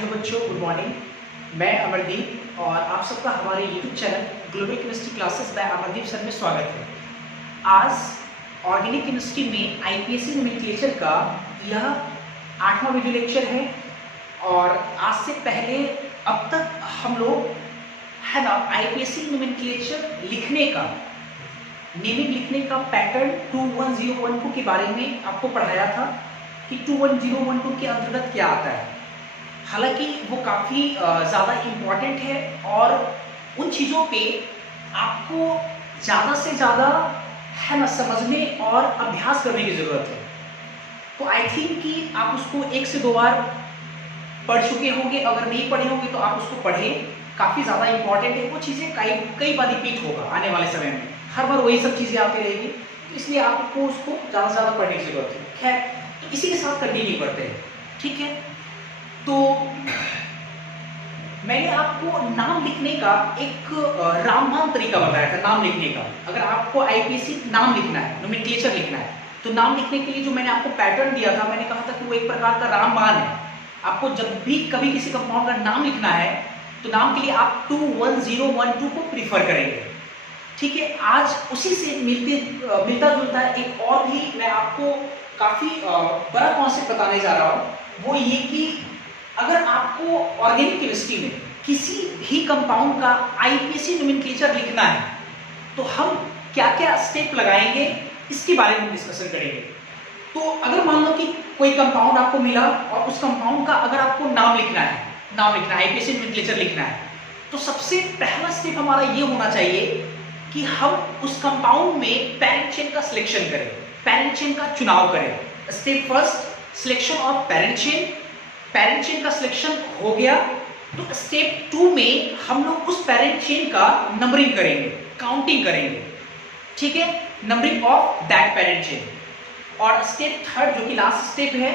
Hello बच्चों, good morning. मैं अमरदीप और आप सबका हमारे YouTube channel global chemistry classes bye Amardeep sir में स्वागत है। आज ऑर्गेनिक केमिस्ट्री में आईपीएससी नोमेनक्लेचर का यह 8वां वीडियो लेक्चर है और आज से पहले अब तक हम लोग है ना आईपीएससी नोमेनक्लेचर लिखने का नेमिंग लिखने का पैटर्न 21012 के बारे में आपको पढ़ाया था कि 21012 के अंतर्गत क्या आता है। हालांकि वो काफ़ी ज़्यादा इम्पॉर्टेंट है और उन चीज़ों पे आपको ज़्यादा से ज़्यादा है ना समझने और अभ्यास करने की ज़रूरत है। तो आई थिंक कि आप उसको 1 से 2 बार पढ़ चुके होंगे, अगर नहीं पढ़े होंगे तो आप उसको पढ़ें, काफ़ी ज़्यादा इम्पॉर्टेंट है। वो चीज़ें कई बार रिपीट होगा आने वाले समय में, हर बार वही सब चीज़ें आती रहेगी, तो इसलिए आपको उसको ज़्यादा से ज़्यादा पढ़ने की ज़रूरत है। खैर, तो इसी के साथ कंटिन्यू करते हैं, ठीक है। तो मैंने आपको नाम लिखने का एक रामबाण तरीका बताया था नाम लिखने का। अगर आपको आईपीएससी नाम लिखना है, नोमेनक्लेचर लिखना है, तो नाम लिखने के लिए जो मैंने आपको पैटर्न दिया था, मैंने कहा था कि वो एक प्रकार का रामबाण है। आपको जब भी कभी किसी कंपाउंड का नाम लिखना है तो नाम के लिए आप 21012 को प्रीफर करेंगे, ठीक है। आज उसी से मिलता जुलता एक और भी मैं आपको काफी बड़ा कॉन्सेप्ट बताने जा रहा हूँ। वो ये कि अगर आपको ऑर्गेनिक केमिस्ट्री में किसी भी कंपाउंड का आईपीएससी नोमेनक्लेचर लिखना है तो हम क्या क्या स्टेप लगाएंगे इसके बारे में डिस्कशन करेंगे। तो अगर मान लो कि कोई कंपाउंड आपको मिला और उस कंपाउंड का अगर आपको नाम लिखना है आईपीएससी नोमेनक्लेचर लिखना है, तो सबसे पहला स्टेप हमारा ये होना चाहिए कि हम उस कंपाउंड में पैरेंट चेन का सिलेक्शन करें, पैरेंट चेन का चुनाव करें। Step first, selection of parent chain. Parent chain का सिलेक्शन हो गया तो स्टेप 2 में हम लोग उस पैरेंट चेन का नंबरिंग करेंगे, काउंटिंग करेंगे, ठीक है, numbering of that parent chain. और स्टेप 3 जो कि लास्ट स्टेप है,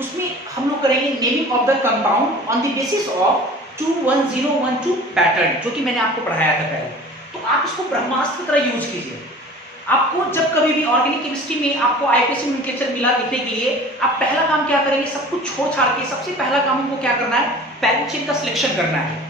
उसमें हम लोग करेंगे naming of the compound on the basis of 21012 pattern, जो कि मैंने आपको पढ़ाया था पहले। तो आप इसको ब्रह्मास्त्र की तरह यूज कीजिए। आपको जब कभी भी ऑर्गेनिक केमिस्ट्री में आपको आईपीएससी नोमेनक्लेचर मिला लिखने के लिए, आप पहला काम क्या करेंगे, सब कुछ छोड़ छाड़ के सबसे पहला काम हमको क्या करना है, पैरेंट चेन का सिलेक्शन करना है।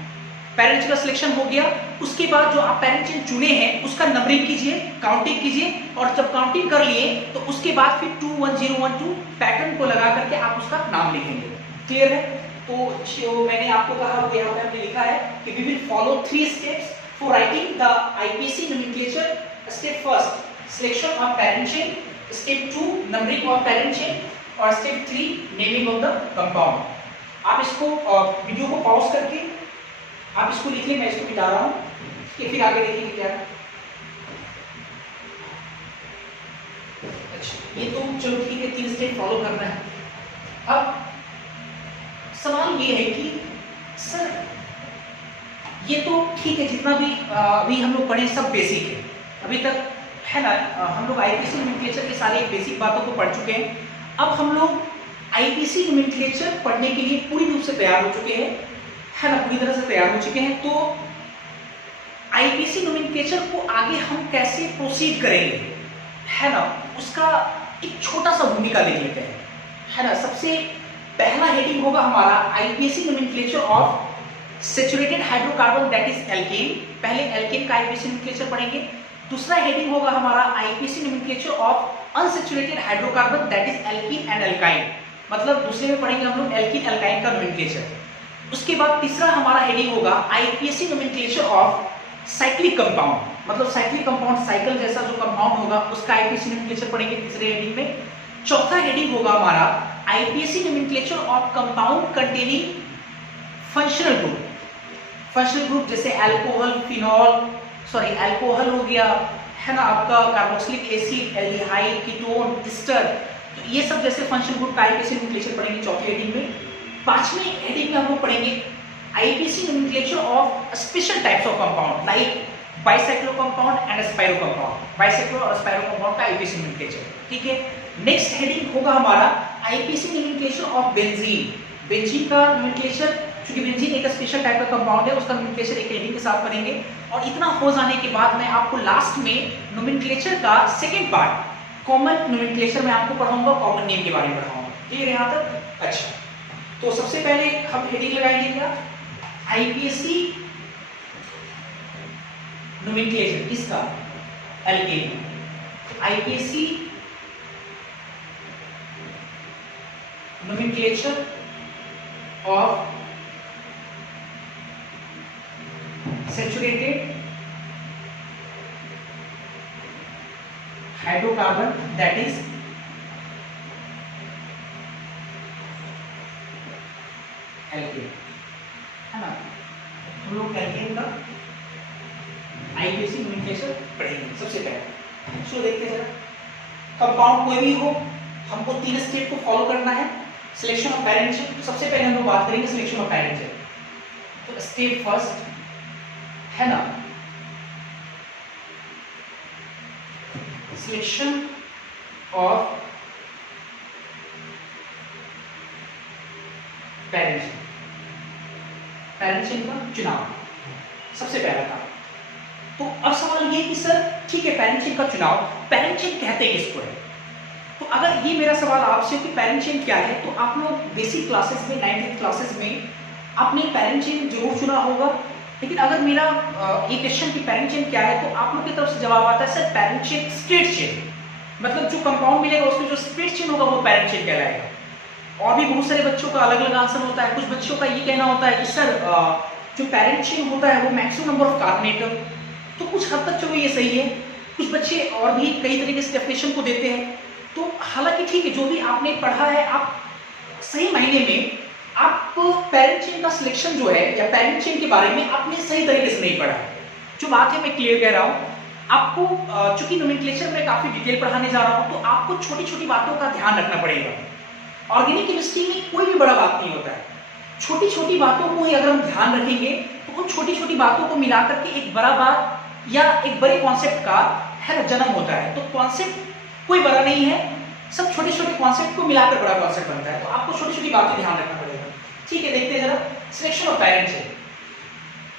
पैरेंट चेन का सिलेक्शन हो गया, उसके बाद जो आप पैरेंट चेन चुने हैं उसका नंबरिंग कीजिए, काउंटिंग कीजिए, और जब काउंटिंग कर लिए तो उसके बाद फिर 21012 पैटर्न को लगा करके आप उसका नाम लिखेंगे। क्लियर है? तो जो मैंने आपको कहा वो यहाँ पे हमने लिखा है कि we will follow 3 steps for writing the IUPAC nomenclature. Step first, selection of parent chain. Step 2, numbering of parent chain. और step 3, naming of the compound. आप इसको वीडियो को पॉज करके आप इसको लिख लें, मैं इसको मिटा रहा हूँ, फिर आगे देखिए क्या। अच्छा, ये तो चलो ठीक है, 3 स्टेप फॉलो करना है। अब सवाल ये है कि सर ये तो ठीक है, जितना भी अभी हम लोग पढ़े सब बेसिक है अभी तक, है ना। हम लोग आईपीएससी नोमेनक्लेचर की सारी बेसिक बातों को पढ़ चुके हैं। अब हम लोग आईपीएससी नोमेनक्लेचर पढ़ने के लिए पूरी रूप से तैयार हो चुके हैं, है ना, पूरी तरह से तैयार हो चुके हैं। तो आईपीएससी नोमेनक्लेचर को आगे हम कैसे प्रोसीड करेंगे, है ना, उसका एक छोटा सा भूमिका देख लेते हैं, है ना। सबसे पहला हेडिंग होगा हमारा IPSC nomenclature of saturated hydrocarbon that is alkane. पहले एल्केन का आईपीएससी नोमेनक्लेचर पढ़ेंगे। दूसरा हेडिंग होगा हमारा IPSC nomenclature of unsaturated hydrocarbon that is alkene and alkyne, मतलब दूसरे में पढ़ेंगे हम लोग एल्कीन एल्काइन का नोमेनक्लेचर। उसके बाद तीसरा हमारा हेडिंग होगा IPSC nomenclature of cyclic compound, मतलब साइक्लिक कंपाउंड, साइकिल जैसा जो कंपाउंड होगा उसका आईपीएससी नोमेनक्लेचर पढ़ेंगे तीसरे हेडिंग में। चौथा हेडिंग होगा हमारा IPSC nomenclature of compound containing functional group. Functional group जैसे अल्कोहल, फिनॉल, सॉरी अल्कोहल हो गया, है ना, आपका carboxylic acid, aldehyde, ketone, ester, तो ये सब जैसे फंक्शनल ग्रुप का आईपीएससी नोमेनक्लेचर पढ़ेंगे चौथी हेडिंग में। पांचवें हेडिंग में हम लोग पढ़ेंगे IPSC nomenclature of special types of compound like bicyclo compound and spiro compound, bicyclo और स्पाइरो कंपाउंड का आईपीएससी नोमेनक्लेचर, ठीक है। नेक्स्ट हेडिंग होगा हमारा IPSC nomenclature of benzene. Benzene का नोमेनक्लेचर, क्योंकि बेंजीन एक स्पेशल टाइप का कंपाउंड है, उसका नोमेनक्लेचर एक हेडिंग के साथ पढ़ेंगे। और इतना हो जाने के बाद मैं आपको लास्ट में नोमेनक्लेचर का सेकंड पार्ट कॉमन नोमेनक्लेचर में आपको पढ़ाऊंगा, कॉमन नेम के बारे में पढ़ाऊंगा। क्लियर है यहाँ तक? अच्छा, तो सबसे पहले हम हेडिंग लगाएंगे क्या, आईपीएसी नोमेनक्लेचर, इसका alkane, IPAC nomenclature of saturated hydrocarbon that is alkane, है ना। हम लोग एल्केन का आईपीएसी नोमेनक्लेचर पढ़ेंगे सबसे पहले। सो देखते हैं जरा, कंपाउंड कोई भी हो हमको 3 स्टेप को फॉलो करना है। सिलेक्शन ऑफ पैरेंट चेन, सबसे पहले हम लोग बात करेंगे सिलेक्शन ऑफ पैरेंट चेन। तो स्टेप फर्स्ट है ना, selection of parent chain, parent chain का चुनाव सबसे पहला काम। तो अब सवाल ये कि सर ठीक है पैरेंट चेन का चुनाव, पैरेंट चेन कहते किसको है। तो अगर ये मेरा सवाल आपसे कि पैरेंट चेन क्या है, तो आप लोग बेसिक क्लासेस में 9th क्लासेस में आपने पैरेंट चेन जरूर चुना होगा। लेकिन अगर मेरा ये क्वेश्चन कि पैरेंट चेन क्या है, तो आप लोग की तरफ से जवाब आता है sir parent chain straight chain, मतलब जो कंपाउंड मिलेगा उसमें जो स्ट्रेट चेन होगा वो पैरेंट चेन कहलाएगा। और भी बहुत सारे बच्चों का अलग अलग आंसर होता है। कुछ बच्चों का ये कहना होता है कि सर जो पैरेंट चेन होता है वो maximum number of carbon atom, तो कुछ हद तक चलो ये सही है। कुछ बच्चे और भी कई तरीके से डेफिनेशन को देते हैं। तो हालांकि ठीक है, जो भी आपने पढ़ा है आप सही मायने में आप पैरेंट चेन का सिलेक्शन जो है या पैरेंट चेन के बारे में आपने सही तरीके से नहीं पढ़ा है। जो बात है मैं क्लियर कह रहा हूँ आपको, चूंकि नोमेनक्लेचर में काफी डिटेल पढ़ाने जा रहा हूँ, तो आपको छोटी छोटी बातों का ध्यान रखना पड़ेगा। ऑर्गेनिक केमिस्ट्री में कोई भी बड़ा बात नहीं होता है, छोटी छोटी बातों को ही अगर हम ध्यान रखेंगे तो उन छोटी छोटी बातों को मिलाकर के एक बड़ा बात या एक बड़े कॉन्सेप्ट का है ना जन्म होता है। तो कॉन्सेप्ट कोई बड़ा नहीं है, सब छोटे छोटे कॉन्सेप्ट को मिलाकर बड़ा कॉन्सेप्ट बनता है। तो आपको छोटी छोटी बातें ध्यान रखना पड़ेगा। ठीक है, देखते हैं जरा सिलेक्शन ऑफ पैरेंट चेन।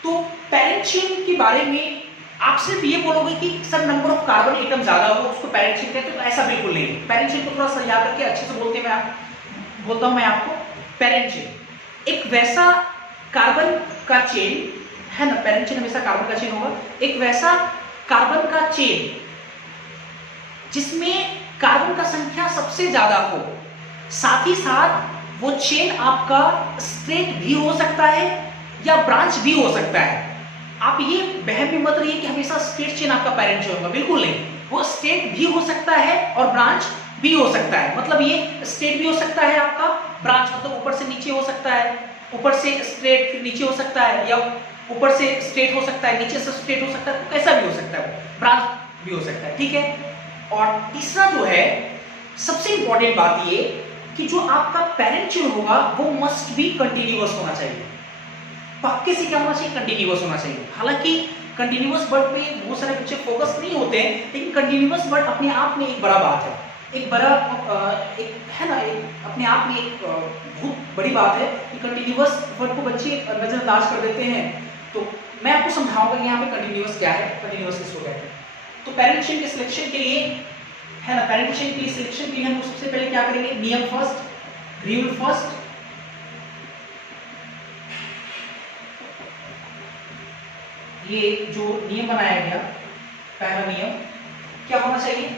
तो पैरेंट चेन के बारे में आप सिर्फ ये बोलोगे कि sir number of carbon atom ज्यादा हो उसको पैरेंट चेन कहते हैं, तो ऐसा बिल्कुल नहीं है। पैरेंट चेन को थोड़ा सरिया करके अच्छे से बोलता हूं मैं आपको। पैरेंट चेन एक वैसा कार्बन का चेन है ना, पैरेंट चेन हमेशा कार्बन का चेन होगा, एक वैसा कार्बन का चेन जिसमें कार्बन का संख्या सबसे ज्यादा हो, साथ ही साथ वो चेन आपका स्ट्रेट भी हो सकता है या ब्रांच भी हो सकता है। आप ये बहम में मत रहिए कि हमेशा स्ट्रेट चेन आपका पैरेंट चेन होगा, बिल्कुल नहीं। वो स्ट्रेट भी हो सकता है और ब्रांच भी हो सकता है। मतलब ये स्ट्रेट भी हो सकता है आपका, ब्रांच मतलब ऊपर से नीचे हो सकता है, ऊपर से स्ट्रेट फिर नीचे हो सकता है, या ऊपर से स्ट्रेट हो सकता है नीचे से स्ट्रेट हो सकता है, तो कैसा भी हो सकता है, ब्रांच भी हो सकता है। ठीक है। और तीसरा जो है सबसे इंपॉर्टेंट बात ये कि जो आपका पैरेंट चेन होगा वो मस्ट बी कंटिन्यूअस होना चाहिए। पक्के से क्या होना चाहिए, कंटिन्यूअस होना चाहिए। हालांकि कंटिन्यूअस वर्ड पे बहुत सारे बच्चे फोकस नहीं होते हैं, लेकिन कंटिन्यूअस वर्ड अपने आप में एक बड़ा बात है, एक बड़ा एक है ना, एक अपने आप में एक बहुत बड़ी बात है कि कंटिन्यूअस वर्ड को बच्चे नजरअंदाज कर देते हैं। तो मैं आपको समझाऊंगा कि यहाँ पे कंटिन्यूअस क्या है, कंटिन्यूअस किसको कहते हैं। तो पैरेंट चेन के सिलेक्शन के लिए है ना, पैरेंट चेन के लिए सिलेक्शन के लिए हम सबसे पहले क्या करेंगे, नियम फर्स्ट, रूल फर्स्ट। ये जो नियम बनाया गया, पहला नियम क्या होना चाहिए,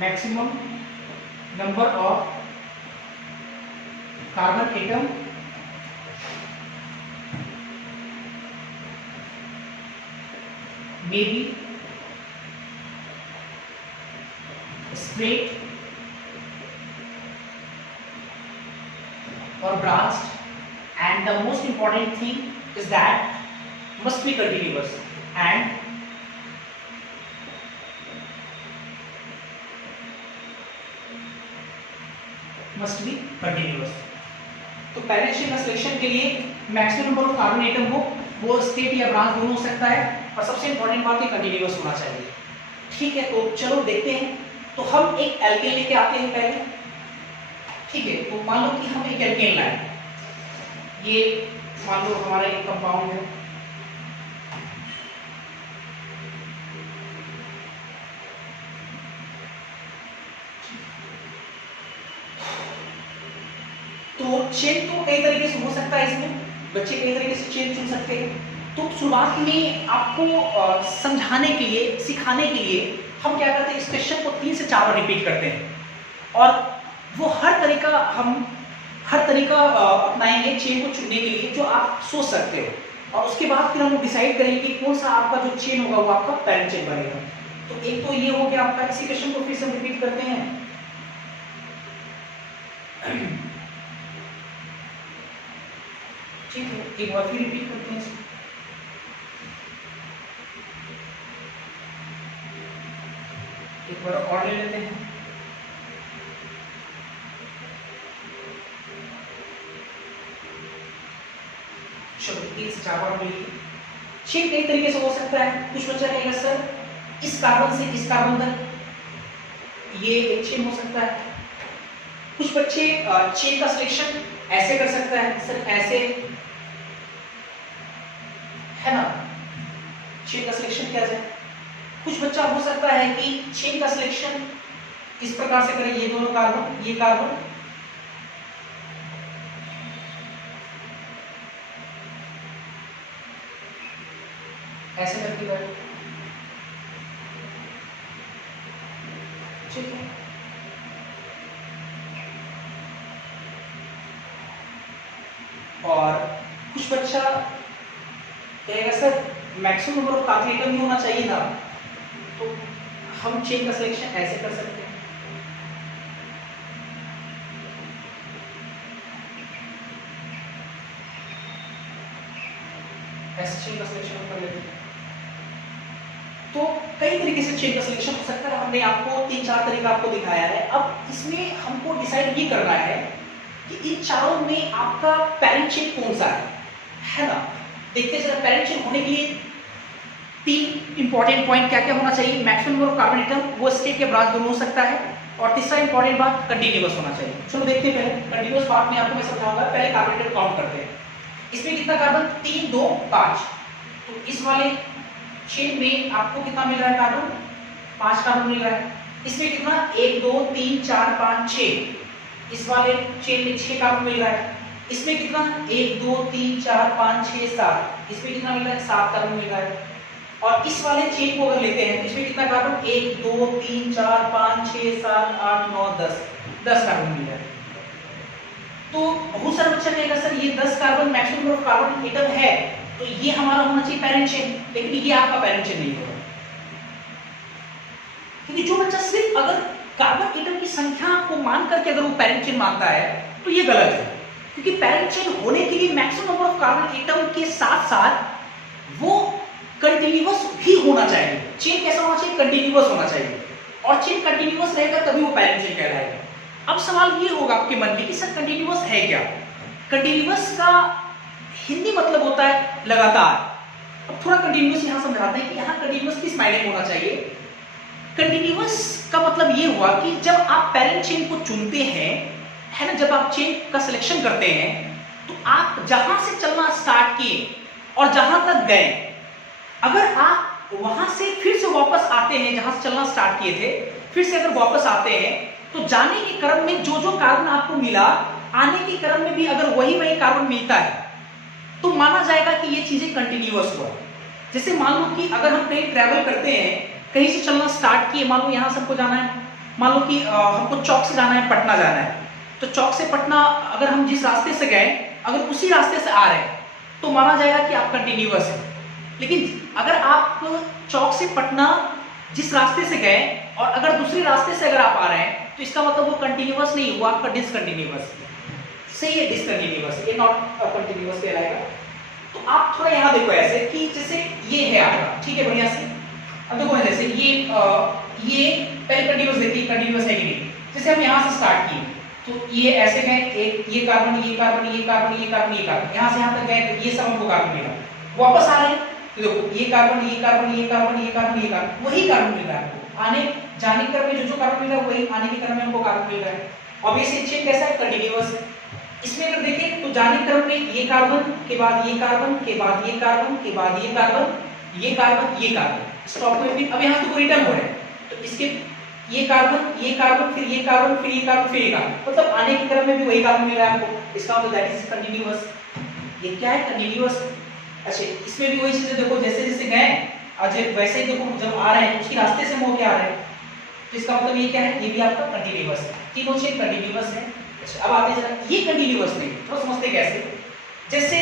maximum number of carbon atom may be straight or branched, and the most important thing is that must be continuous and must be continuous। तो पैरेंट चेन का सिलेक्शन के लिए maximum number of carbon atom हो, वो straight या branch दोनों हो सकता है, और सबसे इंपॉर्टेंट बात है कंटिन्यूअस होना चाहिए। ठीक है, तो चलो देखते हैं। तो हम एक एल्केन लेके आते हैं पहले। ठीक है, तो मान लो कि हम एक एल्केन लाए, ये मान लो हमारा एक कंपाउंड है, चेन तो कई तरीके से हो सकता है, इसमें बच्चे कई तरीके से चेन चुन सकते हैं। तो शुरुआत में आपको समझाने के लिए, सिखाने के लिए हम क्या करते हैं, इस क्वेश्चन को 3 से 4 बार रिपीट करते हैं और वो हर तरीका अपनाएंगे चेन को चुनने के लिए जो आप सोच सकते हो, और उसके बाद फिर हम डिसाइड करेंगे कि कौन सा आपका जो चेन होगा वो आपका पैरेंट चेन बनेगा। तो एक तो ये हो गया आपका, इसी क्वेश्चन को फिर से हम रिपीट करते हैं। ठीक है, एक बार फिर रिपीट करते हैं इसको। एक बार और ले लेते हैं। चलो 3 से 4 बार बोलिए। चेन कई तरीके से हो सकता है। कुछ बच्चा कहेगा सर इस कार्बन से इस कार्बन तक, ये एक चेन हो सकता है। कुछ बच्चे चेन का सिलेक्शन ऐसे कर सकता है, सर ऐसे, है ना, चेन का सिलेक्शन किया जाए। कुछ बच्चा हो सकता है कि चेन का सिलेक्शन इस प्रकार से करें, ये दोनों कार्बन, ये कार्बन, ऐसे करके करें, ठीक है। और कुछ बच्चा कहेगा sir maximum number of carbon atom ही होना चाहिए ना, तो हम चेन का सिलेक्शन ऐसे कर सकते हैं। ऐसे चेन का सिलेक्शन कर लेते हैं। तो कई तरीके से चेन का सिलेक्शन हो सकता है। हमने आपको 3-4 तरीका आपको दिखाया है। अब इसमें हमको डिसाइड ये करना है कि इन चारों में आपका पैरेंट चेन कौन सा है ना। देखते हैं जरा, पैरेंट चेन होने के लिए 3 इंपॉर्टेंट पॉइंट क्या क्या होना चाहिए। Maximum number of carbon atom, वो स्टेट के ब्रांच दोनों हो सकता है, और तीसरा इंपॉर्टेंट बात कंटिन्यूअस होना चाहिए। चलो देखते हैं, पहले कंटिन्यूअस पार्ट में आपको मैं समझाऊंगा। पहले कार्बन एटम काउंट करते हैं। इसमें कितना कार्बन, 3, 2, 5। तो इस वाले चेन में आपको कितना मिल रहा है कार्बन, 5 कार्बन मिल रहा है। इसमें कितना, 1, 2, 3, 4, 5, 6। इस वाले चेन में 6 कार्बन मिल रहा है। इसमें कितना, 1, 2, 3, 4, 5, 6, 7। इसमें कितना मिल रहा है, 7 कार्बन मिल रहा है। और इस वाले चेन को अगर लेते हैं, इसमें कितना कार्बन, 1, 2, 3, 4, 5, 6, 7, 8, 9, 10 कार्बन मिल रहा है। तो बहुत सारे बच्चे कहेगा सर ये 10 carbon maximum number of carbon atom है, तो ये हमारा होना चाहिए पैरेंट चेन, लेकिन ये आपका पैरेंट चेन नहीं होगा। क्योंकि जो बच्चा सिर्फ अगर कार्बन एटम की संख्या को मान करके अगर वो पैरेंट चेन मानता है तो ये गलत है। क्योंकि पैरेंट चेन होने के लिए maximum number of carbon atom के साथ साथ वो कंटिन्यूअस भी होना चाहिए। चेन कैसा होना चाहिए, कंटिन्यूअस होना चाहिए, और चेन कंटिन्यूअस रहेगा तभी वो पैरेंट चेन कहलाएगा। अब सवाल ये होगा आपके मन में कि सर कंटिन्यूअस है क्या। कंटिन्यूअस का हिंदी मतलब होता है लगातार। अब थोड़ा कंटिन्यूअस यहां समझाते हैं कि यहां कंटिन्यूअस किस मायने में होना चाहिए। कंटिन्यूअस का मतलब ये हुआ कि जब आप पैरेंट चेन को चुनते हैं, है ना, जब आप चेन का सिलेक्शन करते हैं, तो आप जहां से चलना स्टार्ट किए और जहां तक गए, अगर आप वहां से फिर से वापस आते हैं, जहां से चलना स्टार्ट किए थे, फिर से अगर वापस आते हैं, तो जाने के क्रम में जो जो कार्बन आपको मिला, आने के क्रम में भी अगर वही कार्बन मिलता है, तो माना जाएगा कि ये चीजें कंटिन्यूअस हुआ। जैसे मान लो कि अगर हम कहीं ट्रैवल करते हैं, कहीं से चलना स्टार्ट किए, मान लो यहां से हमको जाना है, मान लो कि हमको चौक से जाना है, पटना जाना है, तो चौक से पटना अगर हम जिस रास्ते से गए, अगर उसी रास्ते से आ रहे हैं, तो माना जाएगा कि आप कंटिन्यूअस है। लेकिन अगर आप चौक से पटना जिस रास्ते से गए और अगर दूसरे रास्ते से अगर आप आ रहे हैं, तो इसका मतलब वो कंटिन्यूअस नहीं हुआ, आपका डिसकंटिन्यूअस सही है, डिसकंटिन्यूअस, ये नॉट कंटिन्यूअस कहलाएगा। तो आप थोड़ा यहाँ देखो ऐसे कि जैसे ये है आपका, ठीक है, बढ़िया से। अब देखो जैसे ये पहले कंटिन्यूअस देखिए, कंटिन्यूअस है कि नहीं। जैसे हम यहाँ से स्टार्ट किए, तो ये ऐसे गए, एक ये कार्बन, ये कार्बन, ये कार्बन, ये कार्बन, ये कार्बन, यहाँ से यहाँ तक गए, तो ये सब हमको कार्बन मिला। वापस आ रहे हैं तो देखो ये कार्बन, ये कार्बन, ये कार्बन, ये कार्बन, ये कार्बन, वही कार्बन मिल रहा है हमको। आने जाने के क्रम में जो कार्बन मिल रहा है वही आने के क्रम में हमको कार्बन मिल रहा है। अब ये चेन कैसा है, कंटिन्यूअस है। इसमें अगर देखें तो जाने क्रम में ये कार्बन के बाद ये कार्बन के बाद ये कार्बन के बाद ये कार्बन, ये कार्बन, ये कार्बन, स्टॉप में भी अब यहाँ तो रिटर्न हो रहे हैं, तो इसके ये कार्बन, ये कार्बन, फिर ये कार्बन, फिर ये कार्बन, फिर ये कार्बन, मतलब आने के क्रम में भी वही कार्बन मिल रहा है आपको। इसका मतलब दैट इज कंटीन्यूअस। ये क्या है? कंटीन्यूअस। अच्छा, इसमें भी वही चीजें देखो, जैसे जैसे गए और वैसे ही देखो जब आ रहे हैं उसी रास्ते से मोड़ के आ रहे हैं, तो इसका मतलब ये क्या है? ये भी आपका कंटीन्यूअस है। तीनों चीज कंटीन्यूअस है। अच्छा, अब आते जरा, ये कंटीन्यूअस नहीं, थोड़ा समझते कैसे। जैसे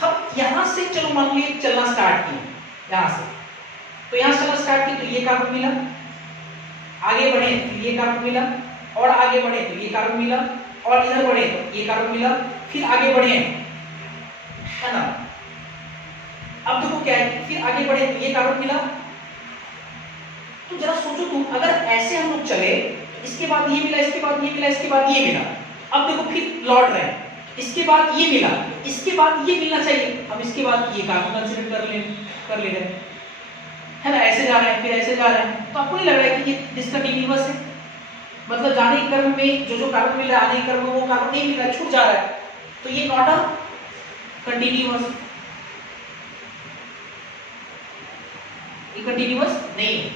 हम यहाँ से चलो मान लीजिए चलना स्टार्ट किए, यहाँ से तो यहाँ से चलना स्टार्ट किए तो ये कार्बन मिला, आगे बढ़े तो ये कार्बन मिला, और आगे बढ़े तो ये कार्बन मिला, और इधर बढ़े तो ये कार्बन मिला, फिर आगे बढ़े, है ना। अब देखो क्या है, फिर आगे बढ़े तो ये कार्बन मिला। तो जरा सोचो तुम, अगर ऐसे हम लोग चले तो इसके बाद ये मिला, इसके बाद ये मिला, इसके बाद ये मिला, अब देखो फिर लौट रहे हैं, इसके बाद ये मिला, इसके बाद ये मिलना चाहिए, हम इसके बाद ये कार्बन कंसीडर कर ले रहे हैं, है ना। ऐसे जा रहे हैं, फिर ऐसे जा रहे हैं, तो आपको नहीं लग रहा है कि ये डिसकंटीन्यूअस है? मतलब जाने के क्रम में जो जो कार्बन मिल रहा है, आने के क्रम में वो कार्बन नहीं मिल रहा है, छूट जा रहा है, तो ये नॉट अ कंटीन्यूअस, ये कंटीन्यूअस नहीं है।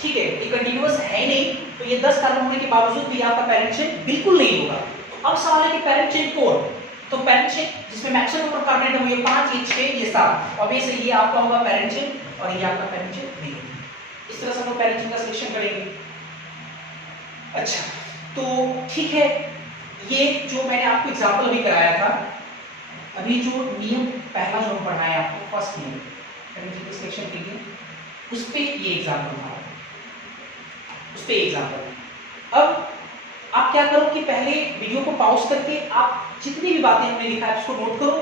ठीक है, ये कंटीन्यूअस है नहीं, तो ये 10 कार्बन होने के बावजूद भी आपका पैरेंट चेन बिल्कुल नहीं होगा। तो अब सवाल है कि पैरेंट चेन कोड, तो पैरेंट चेन जिसमें maximum number of carbon atom ये 5, ये 6, ये 7, ऑब्वियसली ये आपका होगा पैरेंट चेन और ये आपका पैरेंट चेन नहीं है। इस तरह से हम लोग पैरेंट चेन का सिलेक्शन करेंगे। अच्छा, तो ठीक है, ये जो मैंने आपको एग्जांपल अभी कराया था, अभी जो नियम पहला जो पढ़ाया आपको फर्स्ट नियम पैरेंट चेन का सिलेक्शन के लिए, उस पे ये एग्जांपल था, उस पे एग्जांपल। अब आप क्या करो कि पहले वीडियो को पॉज करके आप जितनी भी बातें हमने लिखा है उसको नोट करो।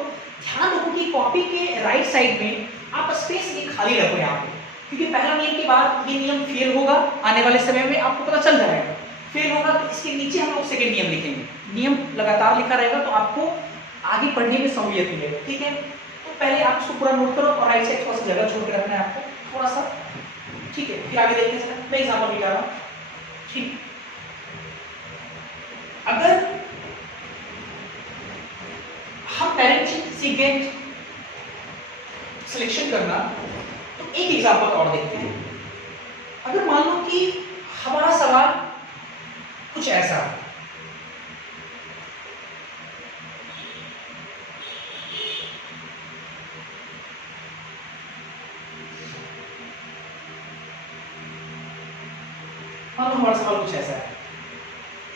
ध्यान रखो कि कॉपी के राइट साइड में आप स्पेस ये खाली रखो यहाँ पे, क्योंकि पहला नियम के बाद ये नियम फेल होगा, आने वाले समय में आपको पता चल जाएगा। फेल होगा तो इसके नीचे हम लोग सेकेंड नियम लिखेंगे, नियम लगातार लिखा रहेगा तो आपको आगे पढ़ने में सहूलियत मिलेगा। ठीक है, तो पहले आप उसको पूरा नोट करो और राइट साइड थोड़ा सा जगह छोड़ के रखना है आपको थोड़ा सा। ठीक है, फिर आगे देखते हैं, मैं एग्जाम्पल भी जा रहा हूँ। ठीक, अगर हम पैरेंट चेन सीक्वेंस सिलेक्शन करना, तो एक एग्जांपल और देखते हैं। अगर मान लो कि हमारा सवाल कुछ ऐसा, मान लो हमारा सवाल कुछ ऐसा है।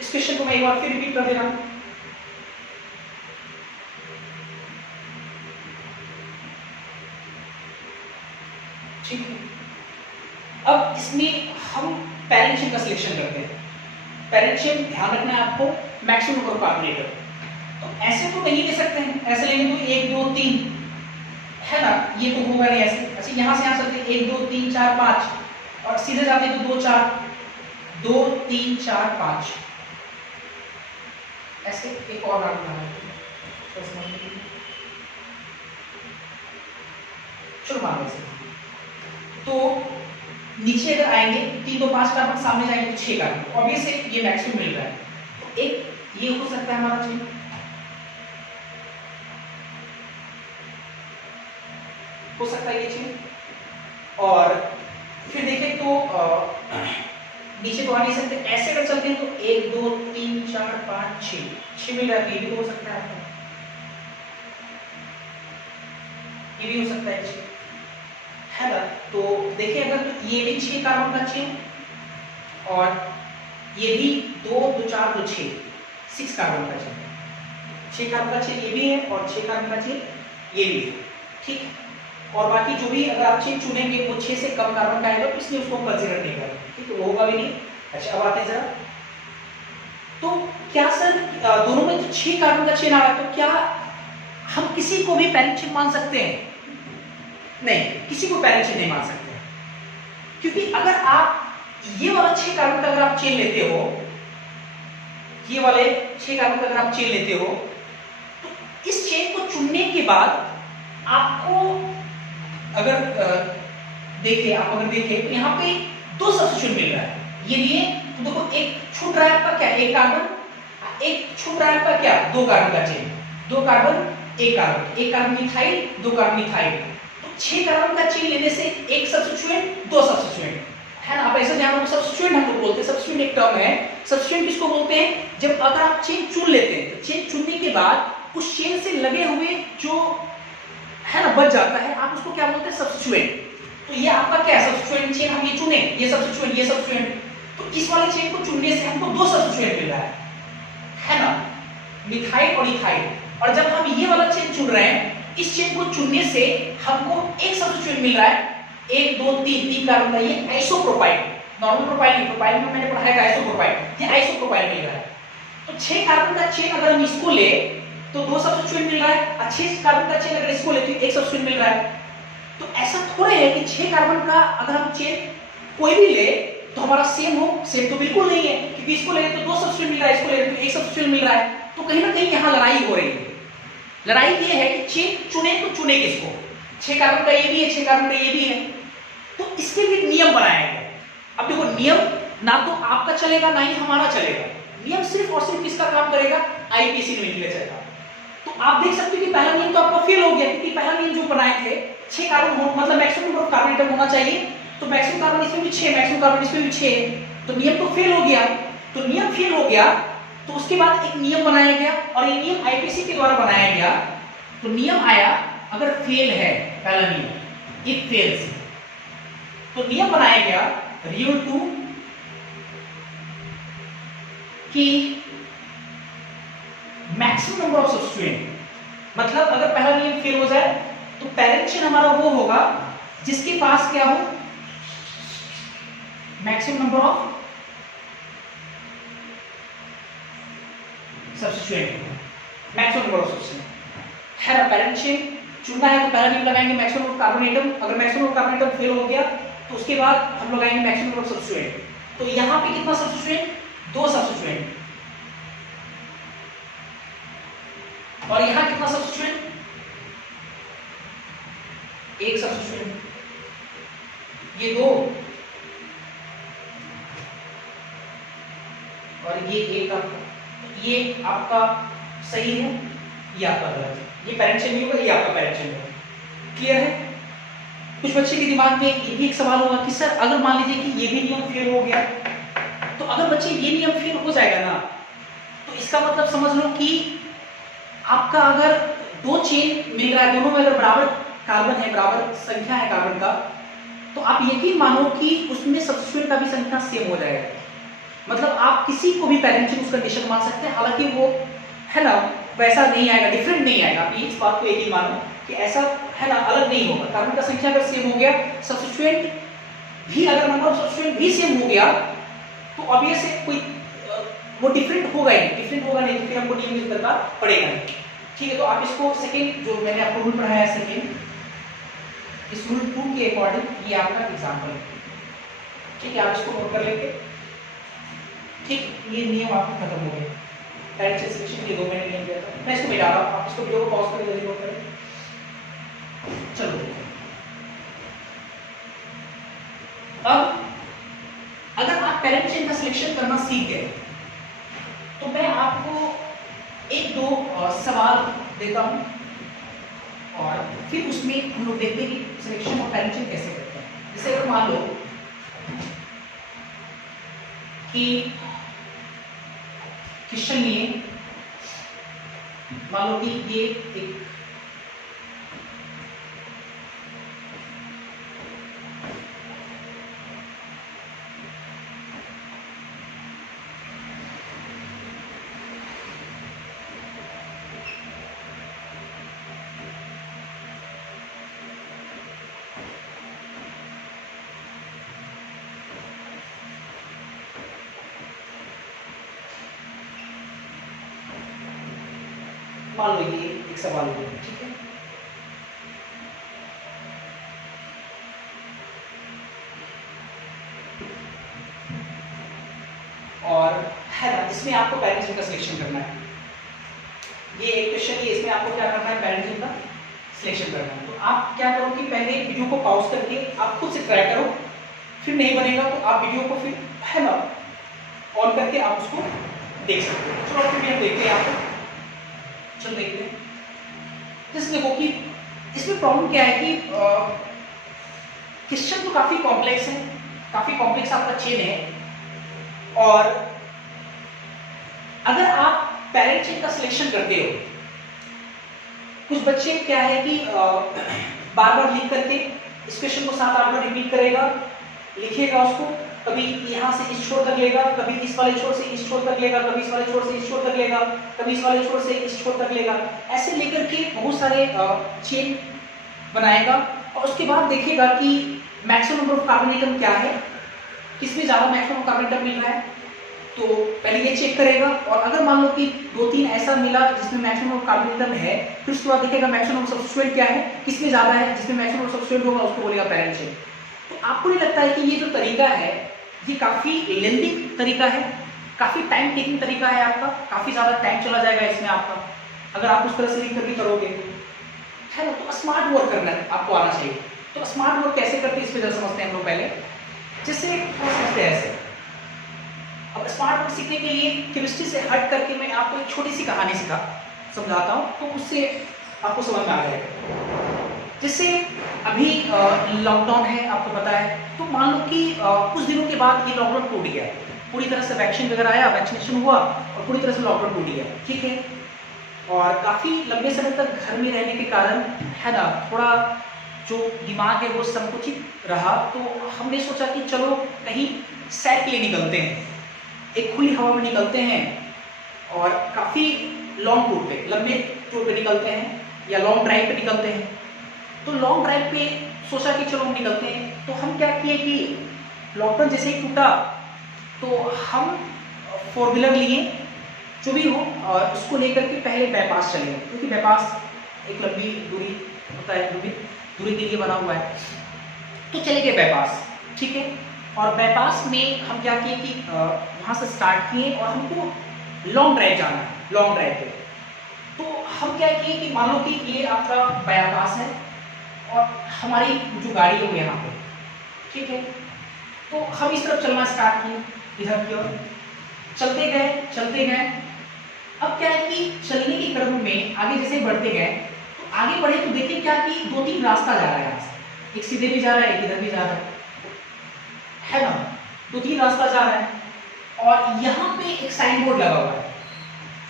इस क्वेश्चन को मैं एक बार फिर रिपीट कर दे रहा हूं। ठीक है, अब इसमें हम पैरेंट चेन का सिलेक्शन करते हैं। पैरेंट चेन ध्यान रखना है आपको, maximum number of carbon atom, तो ऐसे तो नहीं ले सकते हैं, ऐसे लेंगे तो 1 2 3, है ना, ये तो होगा नहीं ऐसे। अच्छा, यहां से यहां चलते 1 2 3 4 5 और सीधे जाते हैं तो 2 4 2 3 4 5, ऐसे एक और राउंड बनाना है। चलो मान लीजिए, तो नीचे अगर आएंगे 3 2 5 कार्बन, सामने जाएंगे तो 6 कार्बन, ऑब्वियसली ये मैक्सिमम मिल रहा है, तो एक ये हो सकता है हमारा चेन, हो सकता है ये चेन। और फिर देखें तो नीचे तो आ नहीं सकते, ऐसे अगर चलते हैं तो 1 2 3 4 5 6 मिल रहा है, ये भी तो हो सकता है आपका, ये भी हो सकता है ना। तो देखिए, अगर तो ये भी 6 कार्बन का चेन और ये भी 2 2 4 2 6 कार्बन का चेन, 6 कार्बन का चेन ये भी है और 6 कार्बन का चेन ये भी है। ठीक है, और बाकी जो भी अगर आप चेन चुनेंगे वो 6 से कम कार्बन का आएगा, तो इसलिए उसको हम कंसीडर नहीं करेंगे। ठीक है, वो होगा भी नहीं। अच्छा, अब आते हैं जरा, तो क्या सर दोनों में तो 6 कार्बन का चेन आ रहा है, तो क्या हम किसी को भी पैरेंट चेन मान सकते हैं? नहीं, किसी को पैरेंट चेन नहीं मान सकते, क्योंकि अगर आप ये वाला 6 कार्बन का अगर आप चेन लेते हो, ये वाले 6 कार्बन का अगर आप चेन लेते हो, तो इस चेन को चुनने के बाद आपको अगर देखिए, आप अगर देखें तो यहाँ पे 2 सब्स्टिट्यूट मिल रहा है, ये लिए तो देखो एक छूट रहा है आपका क्या, 1 कार्बन, एक छूट रहा है आपका क्या, 2 कार्बन का chain, 2 carbon 1 carbon, 1 carbon methyl 2 carbon methyl, तो 6 कार्बन का चेन लेने से एक सब्स्टिट्यूएंट 2 सब्स्टिट्यूएंट, है ना। आप ऐसे ध्यान रखो, सब्स्टिट्यूएंट हम लोग बोलते हैं, सब्स्टिट्यूएंट एक टर्म है। सब्स्टिट्यूएंट किसको बोलते हैं? जब अगर आप चेन चुन लेते हैं, तो चेन चुनने के बाद उस चेन से लगे हुए जो है ना बच जाता है, आप उसको क्या बोलते हैं? सब्स्टिट्यूएंट। तो ये आपका क्या है? सब्स्टिट्यूएंट चेन हम ये चुने, ये सब्स्टिट्यूएंट, ये सब्स्टिट्यूएंट, तो इस वाले चेन को चुनने से हमको दो सब्स्टिट्यूएंट मिल रहा है ना, मिथाइल और इथाइल। और जब हम ये वाला चेन चुन रहे हैं, इस चेन को चुनने से हमको एक सब्स्टिट्यूएंट मिल रहा है, 1 2 3 कार्बन का, ये आइसोप्रोपाइल, नॉर्मल प्रोपाइल नहीं, प्रोपाइल में मैंने पढ़ाया था आइसोप्रोपाइल, ये आइसोप्रोपाइल मिल रहा है। तो 6 कार्बन का चेन अगर हम इसको ले तो 2 सब्स्टिट्यूएंट मिल रहा है, और 6 कार्बन का चेन अगर इसको ले तो 1 सब्स्टिट्यूएंट मिल रहा है। तो ऐसा थोड़े है कि 6 कार्बन का अगर हम चेन कोई भी ले तो हमारा सेम हो, सेम तो बिल्कुल नहीं है, क्योंकि इसको ले तो 2 सब्स्टिट्यूएंट मिल रहा है, इसको ले तो 1 सब्स्टिट्यूएंट मिल रहा है। तो कहीं ना कहीं यहाँ लड़ाई हो रही है। लड़ाई ये है कि चेन चुने तो चुने किसको? 6 कार्बन का ये भी है, 6 कार्बन का ये भी है, तो इसके लिए नियम बनाया गया। अब देखो, नियम ना तो आपका चलेगा ना ही हमारा चलेगा, नियम सिर्फ और सिर्फ किसका काम करेगा? आईपीसी नोमेनक्लेचर का। तो आप देख सकते हो कि पहला नियम तो आपका फेल हो गया, क्योंकि पहला नियम जो बनाए थे 6 कार्बन हो, मतलब maximum number of carbon atom होना चाहिए, तो मैक्सिमम कार्बन इसमें भी 6, मैक्सिमम कार्बन इसमें भी 6, तो नियम तो फेल हो गया। तो नियम फेल हो गया, तो उसके बाद एक नियम बनाया गया, और ये नियम आईपीसी के द्वारा बनाया गया। तो नियम आया, अगर फेल है पहला नियम, इफ फेल्स, तो नियम बनाया गया रियल टू कि मैक्सिमम नंबर ऑफ सब्स्टिट्यूएंट, मतलब अगर पहला नियम फेल हो जाए तो पेरेंट चेन हमारा वो होगा जिसके पास क्या हो? Maximum number of substituent, maximum number of substituent है ना। पेरेंट चेन चुनना है तो पहला नियम लगाएंगे मैक्सिमम ऑफ कार्बन एटम, अगर maximum of carbon atom fail हो गया तो उसके बाद हम लगाएंगे मैक्सिमम नंबर ऑफ सब्स्टिट्यूएंट। तो यहां पे कितना सब्स्टिट्यूएंट? 2 सब्स्टिट्यूएंट, और यहां कितना सब्स्टिट्यूएंट? 1 सब्स्टिट्यूएंट, ये 2 और ये 1 आपका, ये आपका सही है, ये आपका गलत है, ये पेरेंट चेन नहीं होगा, ये आपका पेरेंट चेन होगा। क्लियर है? कुछ बच्चे के दिमाग में ये भी एक सवाल होगा कि सर अगर मान लीजिए कि ये भी नियम फेल हो गया, तो अगर बच्चे ये नियम फेल हो जाएगा ना, तो इसका मतलब समझ लो कि आपका अगर 2 चेन मिल रहा है, दोनों में अगर बराबर कार्बन है, बराबर संख्या है कार्बन का, तो आप यकीन मानो कि उसमें सब्स्टिट्यूएंट का भी संख्या सेम हो जाएगा। मतलब आप किसी को भी पेरेंट चेन उसका कंडीशन मान सकते हैं, हालांकि वो है ना वैसा नहीं आएगा, डिफरेंट नहीं आएगा। आप इस बात को यकीन मानो कि ऐसा है ना अलग नहीं होगा। कार्बन का संख्या अगर सेम हो गया, सब्स्टिट्यूएंट भी अगर नंबर ऑफ सब्स्टिट्यूएंट भी सेम हो गया, तो ऑब्वियस है कोई वो डिफरेंट होगा ही, डिफरेंट होगा नहीं तो फिर हमको नियम यूज करना पड़ेगा नहीं। ठीक है, तो आप इसको सेकेंड जो मैंने आपको रूल पढ़ाया है सेकेंड, इस रूल 2 के अकॉर्डिंग ये आपका एग्जाम्पल है। ठीक है, आप इसको नोट कर लेंगे। ठीक, ये नियम आपका खत्म हो गया। पेरेंट चेन सिलेक्शन के 2 मैंने नियम दिया था, मैं इसको मिटा रहा हूं, आप इसको वीडियो को पॉज करके जल्दी नोट करें। चलो देखो, अब अगर आप पेरेंट चेन का सिलेक्शन करना सीख गए, तो मैं आपको 1-2 सवाल देता हूं, और फिर उसमें हम लोग देखते हैं कि सिलेक्शन और पेरेंट चेन कैसे करते हैं। जैसे अगर मान लो कि क्वेश्चन लिए, मान लो कि ये एक मान लो ये एक सवाल हो, ठीक है। और है ना, इसमें आपको पेरेंट चेन का सिलेक्शन करना है। ये एक क्वेश्चन है, इसमें आपको क्या करना है? पेरेंट चेन का सिलेक्शन करना है। तो आप क्या करो कि पहले वीडियो को पॉज करके आप खुद से ट्राई करो, फिर नहीं बनेगा तो आप वीडियो को फिर है ना ऑन करके आप उसको देख सकते हो। चलो फिर हम देखते हैं आपको, चलो देखते हैं। जैसे देखो कि इसमें प्रॉब्लम क्या है कि क्वेश्चन तो काफी कॉम्प्लेक्स है, काफी कॉम्प्लेक्स आपका चेन है, और अगर आप पेरेंट चेन का सिलेक्शन करते हो, कुछ बच्चे क्या है कि बार बार लिख करके इस क्वेश्चन को 7-8 बार रिपीट करेगा, लिखेगा उसको, कभी यहाँ से इस छोर तक लेगा, कभी इस वाले छोर से इस छोर तक लेगा, कभी इस वाले छोर से इस छोर तक लेगा, कभी इस वाले छोर से इस छोर तक लेगा, ऐसे लेकर के बहुत सारे चेन बनाएगा और उसके बाद देखेगा कि maximum number of carbon atom क्या है, किसमें ज़्यादा मैक्सिमम कार्बन एटम मिल रहा है। तो पहले ये चेक करेगा और अगर मान लो कि 2-3 ऐसा मिला जिसमें मैक्सिमम कार्बन एटम है, फिर उसके बाद देखेगा मैक्सिमम सब्स्टिट्यूएंट क्या है, किसमें ज़्यादा है, जिसमें मैक्सिमम सब्स्टिट्यूएंट होगा उसको बोलेगा पेरेंट चेन। तो आपको नहीं लगता है कि ये जो तरीका है ये काफ़ी लेंदी तरीका है, काफ़ी टाइम टेकिंग तरीका है आपका, काफ़ी ज़्यादा टाइम चला जाएगा इसमें आपका, अगर आप उस तरह से लिख करके करोगे, है ना। तो स्मार्ट वर्क करना है आपको आना चाहिए। तो स्मार्ट वर्क कैसे करते हैं इस पर जरा समझते हैं हम लोग पहले। जैसे समझते हैं ऐसे, अब स्मार्ट वर्क सीखने के लिए केमिस्ट्री से हट करके मैं आपको एक छोटी सी कहानी समझाता हूँ, तो उससे आपको समझ में आ जाएगा। जैसे अभी लॉकडाउन है, आपको पता है, तो मान लो कि कुछ दिनों के बाद ये लॉकडाउन टूट गया, पूरी तरह से वैक्सीन वगैरह आया, वैक्सीनेशन हुआ और पूरी तरह से लॉकडाउन टूट गया, ठीक है। और काफ़ी लंबे समय तक घर में रहने के कारण, है ना, थोड़ा जो दिमाग है वो संकुचित रहा, तो हमने सोचा कि चलो कहीं सैर के लिए निकलते हैं, एक खुली हवा में निकलते हैं और काफ़ी लॉन्ग टूर पे, लंबे टूर पे निकलते हैं या लॉन्ग ड्राइव पे निकलते हैं। तो लॉन्ग ड्राइव पे सोचा कि चलो हम निकलते हैं, तो हम क्या किए कि लॉकडाउन जैसे ही टूटा तो हम 4 व्हीलर लिए, जो भी हो, और उसको लेकर के पहले बाईपास चले गए, क्योंकि बाईपास एक लंबी दूरी होता है, दूरी के लिए बना हुआ है। तो चले गए बाईपास, ठीक है। और बाईपास में हम क्या किए कि वहाँ से स्टार्ट किए और हमको लॉन्ग ड्राइव जाना है, लॉन्ग ड्राइव पे। तो हम क्या किए कि मान लो कि ये आपका बाईपास है और हमारी जो गाड़ी है वो यहाँ पे, ठीक है। तो हम इस तरफ चलना स्टार्ट किए, इधर की ओर चलते गए। अब क्या है कि चलने के क्रम में आगे जैसे बढ़ते गए, तो आगे बढ़े तो देखिए क्या कि 2-3 रास्ता जा रहा है यहाँ से, एक सीधे भी जा रहा है, एक इधर भी जा रहा है ना, 2-3 रास्ता जा रहा है। और यहाँ पे एक साइन बोर्ड लगा हुआ है,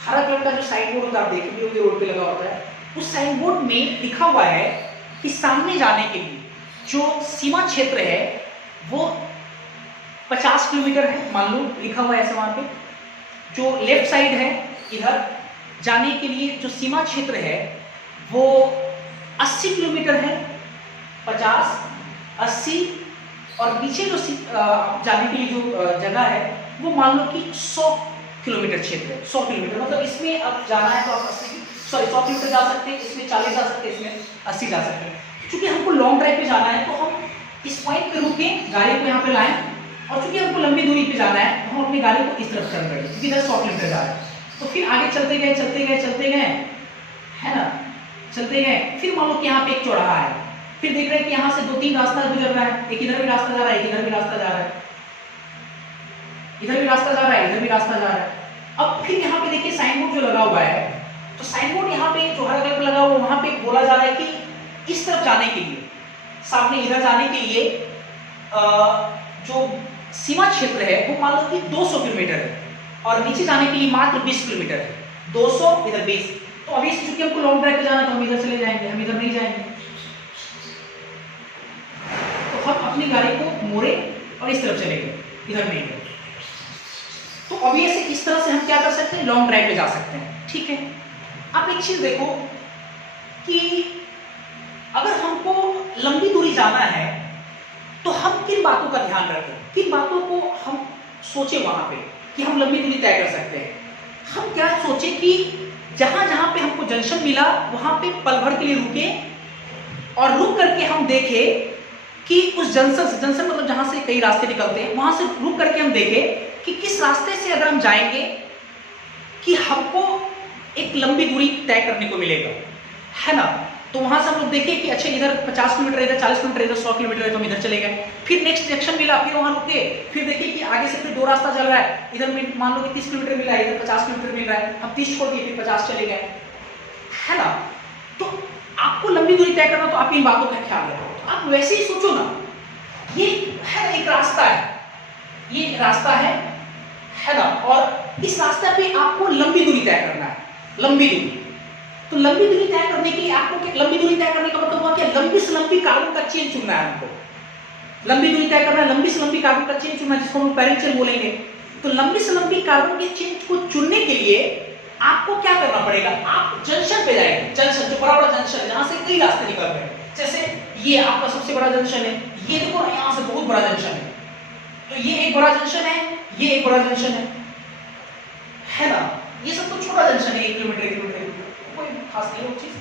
हरा कलर का जो साइन बोर्ड होता है, आप देखे भी होंगे रोड पे लगा होता है। उस साइन बोर्ड में लिखा हुआ है कि सामने जाने के लिए जो सीमा क्षेत्र है वो 50 किलोमीटर है, मान लो लिखा हुआ है ऐसे वहां पे। जो लेफ्ट साइड है इधर जाने के लिए जो सीमा क्षेत्र है वो 80 किलोमीटर है, 50, 80, और पीछे जो जाने के लिए जो जगह है वो मान लो कि 100 किलोमीटर क्षेत्र है, 100 किलोमीटर, मतलब इसमें अब जाना है तो आप 100 किलोमीटर जा सकते हैं, इसमें 40 जा सकते हैं, इसमें 80 जा सकते हैं। क्योंकि हमको लॉन्ग ड्राइव पे जाना है तो हम इस पॉइंट पे रुके, गाड़ी को यहाँ पे लाएं, और चूंकि हमको लंबी दूरी पे जाना है तो हम अपनी गाड़ी को इस तरफ टर्न करें, क्योंकि इधर 100 किलोमीटर जा रहा है। तो फिर आगे चलते गए, है ना, चलते गए। फिर मान लो कि यहाँ पे एक चौराहा है, फिर देख रहे हैं कि यहाँ से 2-3 रास्ता गुजर रहा है, एक इधर भी रास्ता जा रहा है, एक इधर भी रास्ता जा रहा है, इधर भी रास्ता जा रहा है, इधर भी रास्ता जा रहा है। अब फिर यहाँ पे देखिए साइन बोर्ड जो लगा हुआ है, तो साइन बोर्ड यहाँ पे जो हरा कलर लगा हुआ है वहां पे बोला जा रहा है कि इस तरफ जाने के लिए, सामने इधर जाने के लिए जो सीमा क्षेत्र है वो मान लो कि 200 किलोमीटर है, और नीचे जाने के लिए मात्र 20 किलोमीटर है, 200 इधर 20। तो अभी चूंकि हमको लॉन्ग ड्राइव पे जाना है तो हम इधर चले जाएंगे, हम इधर नहीं जाएंगे, तो हम अपनी गाड़ी को मोड़े और इस तरफ चले गए, इधर नहीं गए। तो अभी ऐसे इस तरह से हम क्या कर सकते हैं, लॉन्ग ड्राइव पे जा सकते हैं, ठीक है। आप एक चीज देखो कि अगर हमको लंबी दूरी जाना है तो हम किन बातों का ध्यान रखें, किन बातों को हम सोचे वहां पे कि हम लंबी दूरी तय कर सकते हैं। हम क्या सोचे कि जहां जहां पे हमको जंक्शन मिला वहां पे पल भर के लिए रुके, और रुक करके हम देखे कि उस जंक्शन मतलब जहां से कई रास्ते निकलते हैं, वहां से रुक करके हम देखे कि किस रास्ते से अगर हम जाएंगे कि हमको एक लंबी दूरी तय करने को मिलेगा, है ना। तो वहां से हम लोग देखे कि अच्छा इधर 50 किलोमीटर, इधर 40 किलोमीटर, इधर 100 किलोमीटर है, तो हम इधर चले गए। फिर नेक्स्ट जंक्शन मिला, फिर वहां रुके, फिर देखिए कि आगे से फिर 2 रास्ता चल रहा है, इधर में मान लो कि 30 किलोमीटर मिला है, इधर 50 किलोमीटर मिल रहा है, हम 30 छोड़ दिए, फिर 50 चले गए, है ना। तो आपको लंबी दूरी तय करना तो आप इन बातों का ख्याल रखो। आप वैसे ही सोचो ना, ये है एक रास्ता है, ये रास्ता है, है ना। और इस रास्ते पे आपको लंबी दूरी तय करना है, लंबी दूरी। तो लंबी दूरी तय करने के लिए आपको क्या, लंबी दूरी तय करने का मतलब हुआ क्या, लंबी से लंबी कार्बन का चेन चुनना है हमको। लंबी दूरी तय करना है, लंबी से लंबी कार्बन का चेन चुनना है, जिसको हम पैरेंट चेन बोलेंगे। तो लंबी से लंबी कार्बन के चेन को चुनने के लिए आपको क्या करना पड़ेगा, आप जंक्शन पे जाएंगे, जंक्शन जो बड़ा बड़ा जंक्शन जहां से कई रास्ते निकल रहे हैं। जैसे ये आपका सबसे बड़ा जंक्शन है, ये देखो ना यहां से बहुत बड़ा जंक्शन है, तो ये एक बड़ा जंक्शन है, ये एक बड़ा जंक्शन है ना। ये सब तो छोटा जंक्शन है, 1 किलोमीटर कोई खास नहीं वो चीज।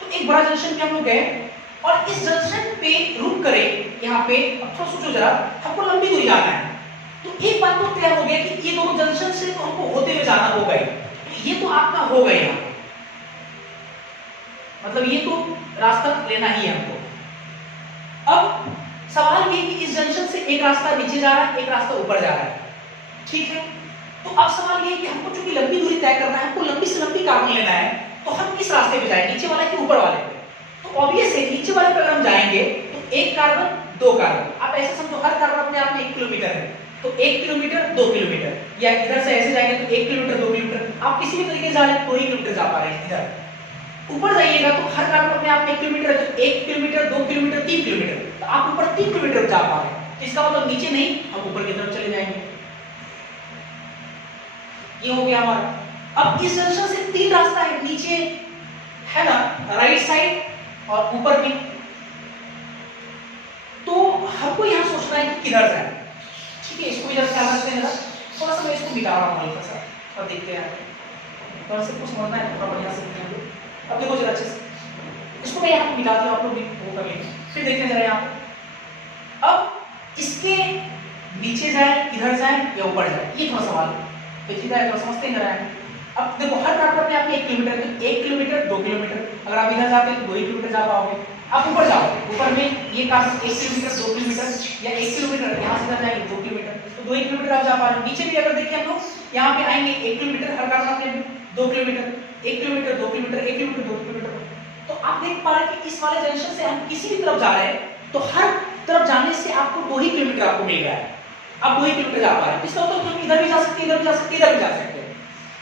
तो एक बड़ा जंक्शन पे हम लोग गए और इस जंक्शन पे रुक करें, यहाँ पे अब थोड़ा सोचो जरा, हमको लंबी दूरी जाना है। तो एक बात तो तय हो गया कि ये दोनों जंक्शन से तो हमको होते हुए जाना होगा ही, ये तो आपका हो गया यहाँ, मतलब ये तो रास्ता लेना ही है हमको। अब सवाल ये कि इस जंक्शन से एक रास्ता नीचे जा रहा है, एक रास्ता ऊपर जा रहा है, ठीक है। तो अब सवाल ये है कि हमको चूंकि लंबी दूरी तय करना है, हमको लंबी से लंबी कार्बन लेना है, तो हम किस रास्ते पे जाएंगे, नीचे वाले कि ऊपर वाले पे। तो ऑब्वियस है नीचे वाले पे अगर हम जाएंगे तो एक कार्बन दो कार्बन, आप ऐसे समझो हर कार्बन अपने आप में 1 किलोमीटर है, तो 1 किलोमीटर 2 किलोमीटर, या इधर से ऐसे जाएंगे तो 1 किलोमीटर 2 किलोमीटर, आप किसी भी तरीके से जा रहे हैं 2 ही किलोमीटर जा पा रहे हैं। इधर ऊपर जाइएगा तो हर कार्बन अपने आप में 1 किलोमीटर है, तो 1 किलोमीटर 2 किलोमीटर 3 किलोमीटर, तो आप ऊपर 3 किलोमीटर जा पा रहे हैं। इसका मतलब नीचे नहीं, हम ऊपर की तरफ चले जाएंगे। ये हो गया हमारा। अब इस जंक्शन से 3 रास्ता है, नीचे है ना, राइट साइड और ऊपर भी। तो हमको यहां सोचना है कि किधर जाए, ठीक है। इसको इधर ख्याल रखते हैं जरा, थोड़ा सा मैं इसको मिटा रहा हूं हल्का सा, और देखते हैं थोड़ा सा कुछ समझना है, थोड़ा बढ़िया से। अब देखो जरा अच्छे से, इसको मैं यहाँ मिटा दिया, आप लोग भी वो कर लेंगे, फिर देखते हैं जरा यहाँ। अब इसके नीचे जाए, इधर जाए या ऊपर जाए, ये थोड़ा सवाल पेचीदा है, थोड़ा समझते हैं जरा। अब देखो हर कार्बन में आप 1 किलोमीटर, तो 1 किलोमीटर 2 किलोमीटर, अगर आप इधर जाते हैं तो 2 किलोमीटर जा पाओगे। आप ऊपर जाओगे, ऊपर में ये कार्बन 1 किलोमीटर 2 किलोमीटर या 1 किलोमीटर, यहाँ से जाएंगे 2 किलोमीटर, तो 2 किलोमीटर आप जा पा रहे हो। नीचे भी अगर देखिए हम लोग यहाँ पे आएंगे 1 किलोमीटर, हर कार्बन अपने 2 kilometre, 1 kilometre 2 kilometre, 1 kilometre 2 kilometre. तो आप देख पा रहे हैं कि इस वाले जंक्शन से हम किसी भी तरफ जा रहे हैं, तो हर तरफ जाने से आपको 2 ही किलोमीटर आपको मिल रहा है, आप 2 ही किलोमीटर जा पा रहे हैं। इसका मतलब हम इधर भी जा सकते हैं, इधर भी जा सकते हैं, इधर भी जा सकते हैं,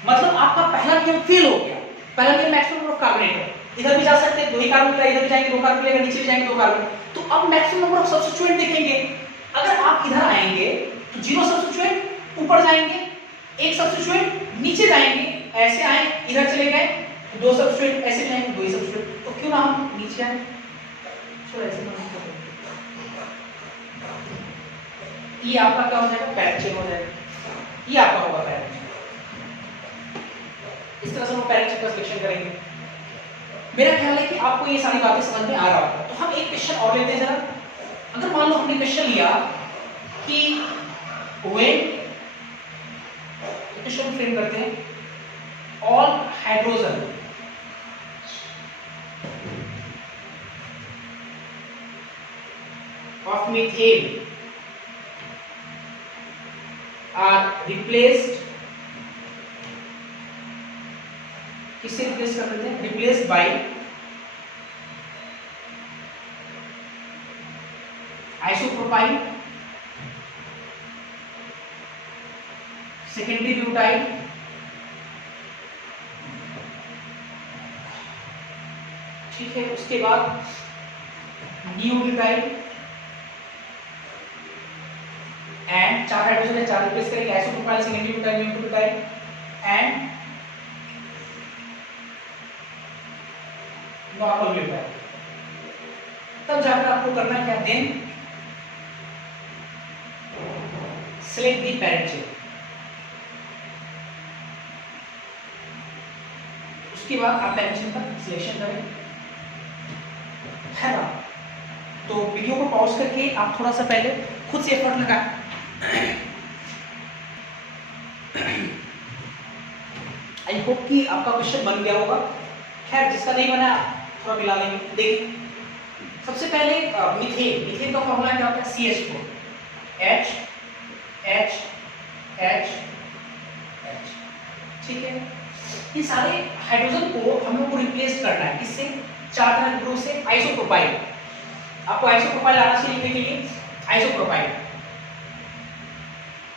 मतलब आपका पहला नियम फेल हो गया। पहला नियम मैक्सिमम नंबर ऑफ कार्बन है, इधर भी जा सकते हैं, 2 ही कार्बन मिला, इधर भी जाएंगे 2 कार्बन मिलेगा, नीचे भी जाएंगे 2 कार्बन। तो अब मैक्सिमम नंबर ऑफ सब्स्टिट्यूएंट देखेंगे। अगर आप इधर आएंगे तो 0 सब्स्टिट्यूएंट, ऊपर जाएंगे 1 सब्स्टिट्यूएंट, नीचे जाएंगे ऐसे आए, इधर चले गए 2 सब्स्टिट्यूएंट, ऐसे जाएंगे 2 ही सब्स्टिट्यूएंट। तो क्यों ना हम नीचे आए, चलो ऐसे ना, ये आपका क्या हो जाएगा, पैरेंट चेन हो जाएगा, ये आपका होगा पैरेंट। इस तरह से हम पैरेंट चेन का सिलेक्शन करेंगे। मेरा ख्याल है कि आपको ये सारी बातें समझ में आ रहा होगा। तो हम एक क्वेश्चन और लेते हैं जरा। अगर मान लो हमने क्वेश्चन लिया कि व्हेन, क्वेश्चन फ्रेम करते हैं, all hydrogen of methane are replaced, किससे रिप्लेस कर देते हैं, replaced by isopropyl, secondary butyl, ठीक है। उसके बाद नियोब्यूटाइल, एंड 4 हाइड्रोजन है, 4 रिप्लेस करेंगे, isopropyl, secondary butyl, neobutyl and normal butyl. तब जाकर आपको करना क्या, then select the parent chain. उसके बाद आप पैरेंट चेन का सिलेक्शन करें, है ना। तो वीडियो को पॉज करके आप थोड़ा सा पहले खुद से एफर्ट लगाएं। आई होप कि आपका क्वेश्चन बन गया होगा। खैर जिसका नहीं बना थोड़ा मिला लेंगे। देखिए सबसे पहले मीथेन, मीथेन का फॉर्मूला क्या होता है, CH4, H H H H, ठीक है। इन सारे हाइड्रोजन को हम लोग को रिप्लेस करना है, किससे, 4 तरह ग्रुप से, आइसोप्रोपाइल। आपको आइसोप्रोपाइल आना चाहिए लिखने के लिए, आइसोप्रोपाइल।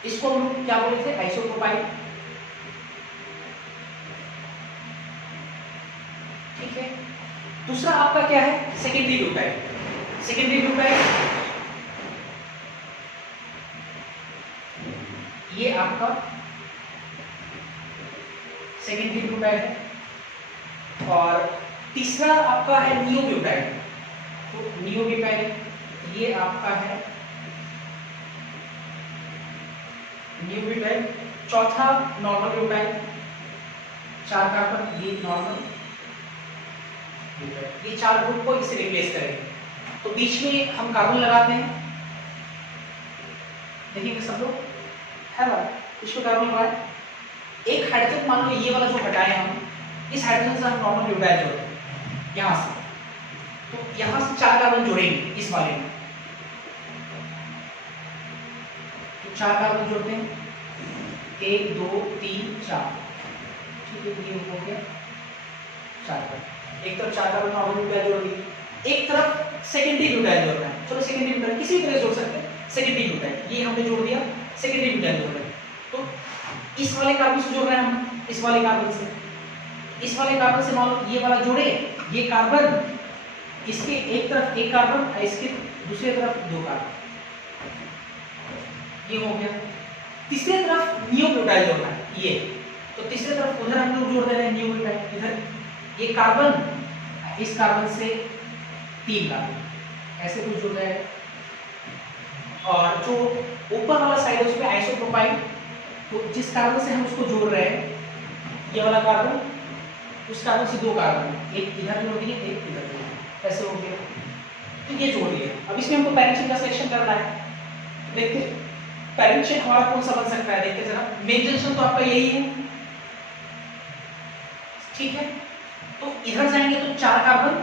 इसको हम लोग क्या बोले थे, आइसोप्रोपाइल। ठीक है, दूसरा आपका क्या है, सेकेंडरी ब्यूटाइल। सेकेंडरी ब्यूटाइल ये आपका सेकेंडरी ब्यूटाइल है। और तीसरा आपका है नियोब्यूटाइल। तो नियोब्यूटाइल ये आपका है नियोब्यूटाइल। चौथा नॉर्मल ब्यूटाइल, 4 कार्बन, ये नॉर्मल ब्यूटाइल। ये 4 ग्रुप को इससे रिप्लेस करेंगे। तो बीच में हम कार्बन लगाते हैं, देखिए सब लोग है ना, इसको कार्बन लगाए। एक हाइड्रोजन मान लो ये वाला जो हटाए हम, इस हाइड्रोजन से हम नॉर्मल ब्यूटाइल जोड़ते हैं यहाँ से। तो यहाँ से 4 कार्बन जोड़ेंगे इस वाले में। तो 4 कार्बन जोड़ते हैं, 1 2 3 4। ठीक है, ये हो गया 4 कार्बन। एक तरफ 4 कार्बन नॉर्मल ब्यूटाइल जोड़ दिए, एक तरफ सेकेंडरी ब्यूटाइल जोड़ना है। चलो सेकेंडरी ब्यूटाइल किसी तरह जोड़ सकते हैं। सेकेंडरी ब्यूटाइल ये हमने जोड़ दिया, सेकेंडरी ब्यूटाइल जोड़ रहे हैं। तो इस वाले कार्बन से जोड़ रहे हैं हम, इस वाले कार्बन से, इस वाले कार्बन से मान लो ये वाला जोड़े, ये कार्बन, इसके एक तरफ एक कार्बन और इसके दूसरी तरफ 2 कार्बन, ये हो गया। तीसरे तरफ नियोब्यूटाइल जोड़ना है ये, तो तीसरे तरफ उधर हम लोग जोड़ दे रहे हैं नियोब्यूटाइल। इधर ये कार्बन, इस कार्बन से 3 कार्बन, ऐसे कुछ जुड़ रहा है। और जो ऊपर वाला साइड है उसमें आइसोप्रोपाइल, तो जिस कार्बन से हम उसको जोड़ रहे हैं ये वाला कार्बन, उस कार्बन से 2 कार्बन, एक इधर जोड़ दिए, एक इधर जोड़ दिए, ऐसे हो गया। तो ये जोड़ दिया। अब इसमें हमको पैरेंट चेन का सिलेक्शन करना है। देखते पैरेंट चेन हमारा कौन सा बन सकता है, देखते जरा। मेन जंक्शन तो आपका यही है, ठीक है। तो इधर जाएंगे तो 4 कार्बन,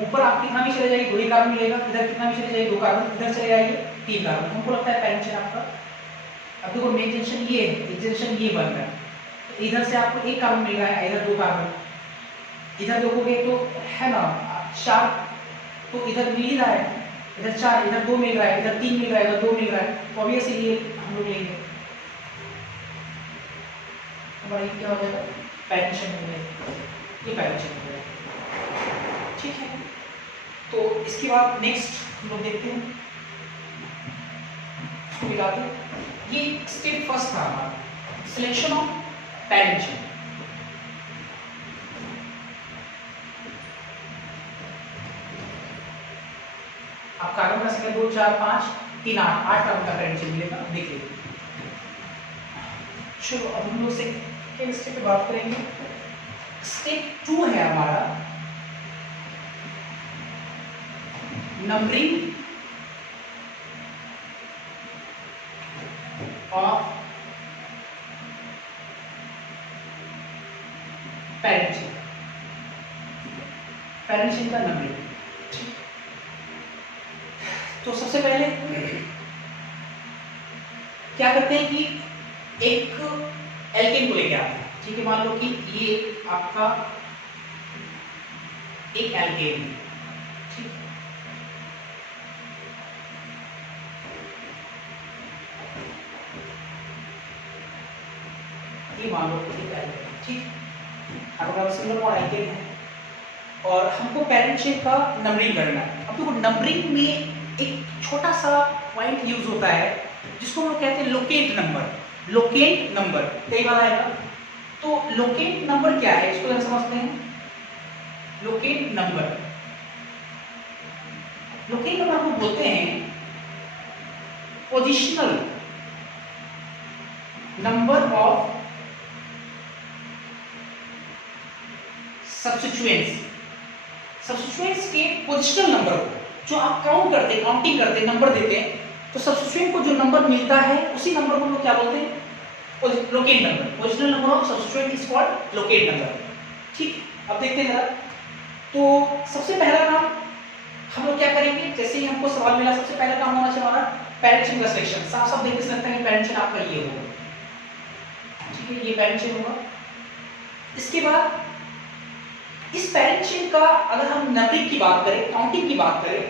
ऊपर आप कितना भी चले जाइए 2 ही कार्बन मिलेगा, इधर कितना भी चले जाइए 2 कार्बन, इधर चले जाइए 3 कार्बन। हमको लगता है पैरेंट चेन आपका। अब देखो मेन जंक्शन ये है, एक जंक्शन ये बन रहा है, तो इधर से आपको 1 कार्बन मिल रहा है, इधर 2 कार्बन, इधर देखोगे तो है ना 4, तो इधर मिल ही रहा है, इधर 4, इधर 2 मिल रहा है, इधर 3 मिल रहा है, इधर 2 मिल रहा है। तो ऑब्वियसली ये हम लोग लेंगे, हमारा ये क्या हो जाएगा, पैरेंट चेन हो जाएगा, ये पैरेंट चेन हो जाएगा। ठीक है, तो इसके बाद नेक्स्ट हम लोग देखते हैं, इसको मिलाते हैं। ये स्टेप फर्स्ट था हमारा, सिलेक्शन ऑफ पैरेंट चेन। आप कार्बन का संख्या 2 4 5 3 8 कार्बन का पैरेंट चेन मिलेगा, देख लीजिए। चलो अब हम लोग सेकंड स्टेप पे बात करेंगे। स्टेप 2 है हमारा numbering of parent chain. Parent chain का नंबरिंग, तो सबसे पहले क्या करते हैं कि एक एल्केन को लेके आते हैं। ठीक है, मान लो कि ये आपका एक एल्केन है, ठीक। ये मान लो एक एल्केन, ठीक। हमारा सिंगल बॉन्ड एल्केन है और हमको पैरेंट चेन का नंबरिंग करना है। अब देखो नंबरिंग में एक छोटा सा पॉइंट यूज होता है जिसको हम लोग कहते हैं लोकेट नंबर। लोकेट नंबर कई बार आएगा, तो लोकेट नंबर क्या है इसको हम समझते हैं। लोकेट नंबर, लोकेट नंबर को बोलते हैं positional number of substituents. Substituents के पोजिशनल नंबर को जो आप काउंट करते, काउंटिंग करते, नंबर देते हैं, तो सब्स्टिट्यूएंट को जो नंबर मिलता है उसी नंबर को हम लोग क्या बोलते हैं, locate number. Positional number of substituent is called locate number, ठीक। अब देखते हैं जरा, तो सबसे पहला काम हम लोग क्या करेंगे, जैसे ही हमको सवाल मिला सबसे पहला काम होना चाहिए हमारा पैरेंट चेन का सिलेक्शन। साफ साफ देखने से लगता है कि पैरेंट चेन आपका ये होगा, ठीक है, ये पैरेंट चेन होगा। इसके बाद इस पैरेंट चेन का अगर हम नंबरिंग की बात करें, काउंटिंग की बात करें,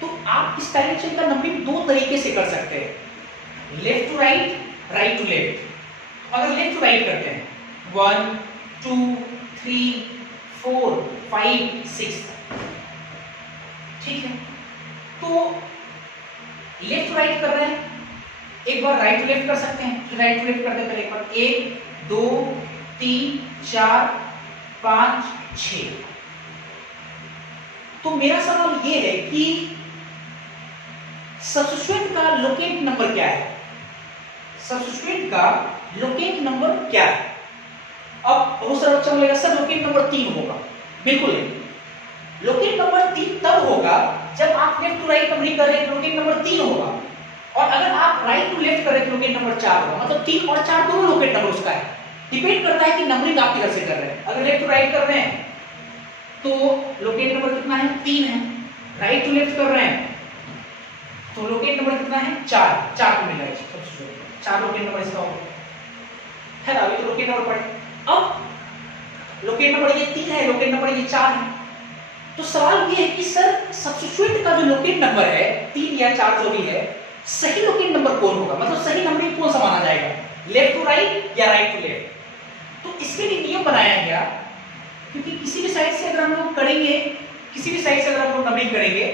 तो आप इस पैरेंट चेन का नंबरिंग 2 तरीके से कर सकते हैं। Left to right, right to left. अगर लेफ्ट टू राइट करते हैं 1 2 3 4 5 6, ठीक है। तो लेफ्ट टू राइट कर रहे हैं, एक बार राइट टू लेफ्ट कर सकते हैं, राइट टू लेफ्ट करते हैं एक बार 1 2 3 4 5 6। तो मेरा सवाल ये है कि सब्स्टिट्यूएंट का लोकेट नंबर क्या है? सब्स्टिट्यूएंट का लोकेट नंबर क्या है? अब बहुत सारा बच्चा बोलेगा सर लोकेट नंबर 3 होगा। बिल्कुल नहीं, लोकेट नंबर 3 तब होगा जब आप लेफ्ट टू राइट नंबरिंग कर रहे हैं, लोकेट नंबर 3 होगा। और अगर आप राइट टू लेफ्ट कर रहे हैं तो लोकेट नंबर 4 होगा। मतलब 3 और 4 दोनों लोकेट नंबर उसका है। डिपेंड करता है कि नंबरिंग आप किधर से कर रहे हैं। अगर लेफ्ट टू राइट कर रहे हैं तो लोकेट नंबर कितना है? 3 है। राइट टू लेफ्ट कर रहे हैं तो लोकेट नंबर कितना है? 4। 4 को मिला है, 4 लोकेट नंबर इसका होगा। है ना? अभी तो लोकेट नंबर पढ़े। अब लोकेट नंबर ये 3 है, लोकेट नंबर ये 4 है। तो सवाल ये है कि सर सब्स्टिट्यूएंट का जो लोकेट नंबर है 3 या 4 जो भी है, सही लोकेट नंबर कौन होगा? मतलब सही नंबरिंग कौन सा माना जाएगा? लेफ्ट टू राइट या राइट टू लेफ्ट? तो इसके लिए नियम बनाया गया, क्योंकि किसी भी साइड से अगर हम लोग करेंगे, किसी भी साइड से अगर हम लोग नंबरिंग करेंगे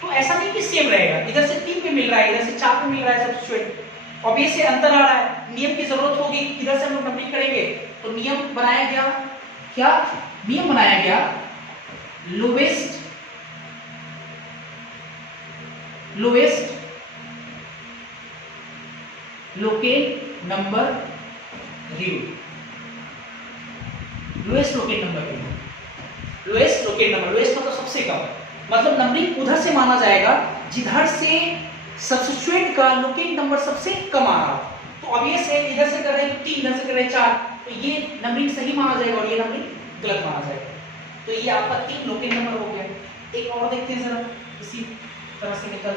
तो ऐसा नहीं कि सेम रहेगा। इधर से 3 पे मिल रहा है, इधर से 4 पे मिल रहा है सब्स्टिट्यूएंट, ऑब्वियसली अंतर आ रहा है। नियम की जरूरत होगी, इधर से हम लोग नंबरिंग करेंगे। तो नियम बनाया गया, क्या नियम बनाया गया? Lowest locate number rule. Lowest locate number rule, lowest locate number, lowest मतलब सबसे कम, मतलब नंबरिंग उधर से माना जाएगा जिधर से सब्स्टिट्यूएंट का लोकेट नंबर सबसे कम आ रहा। तो ऑब्वियस है इधर से कर रहे हैं 3, इधर से कर रहे हैं 4, तो ये नंबरिंग सही माना जाएगा और ये नंबरिंग गलत माना जाएगा। तो ये आपका 3 लोकेट नंबर हो गया। एक और देखते हैं जरा, इसी तरह से निकल।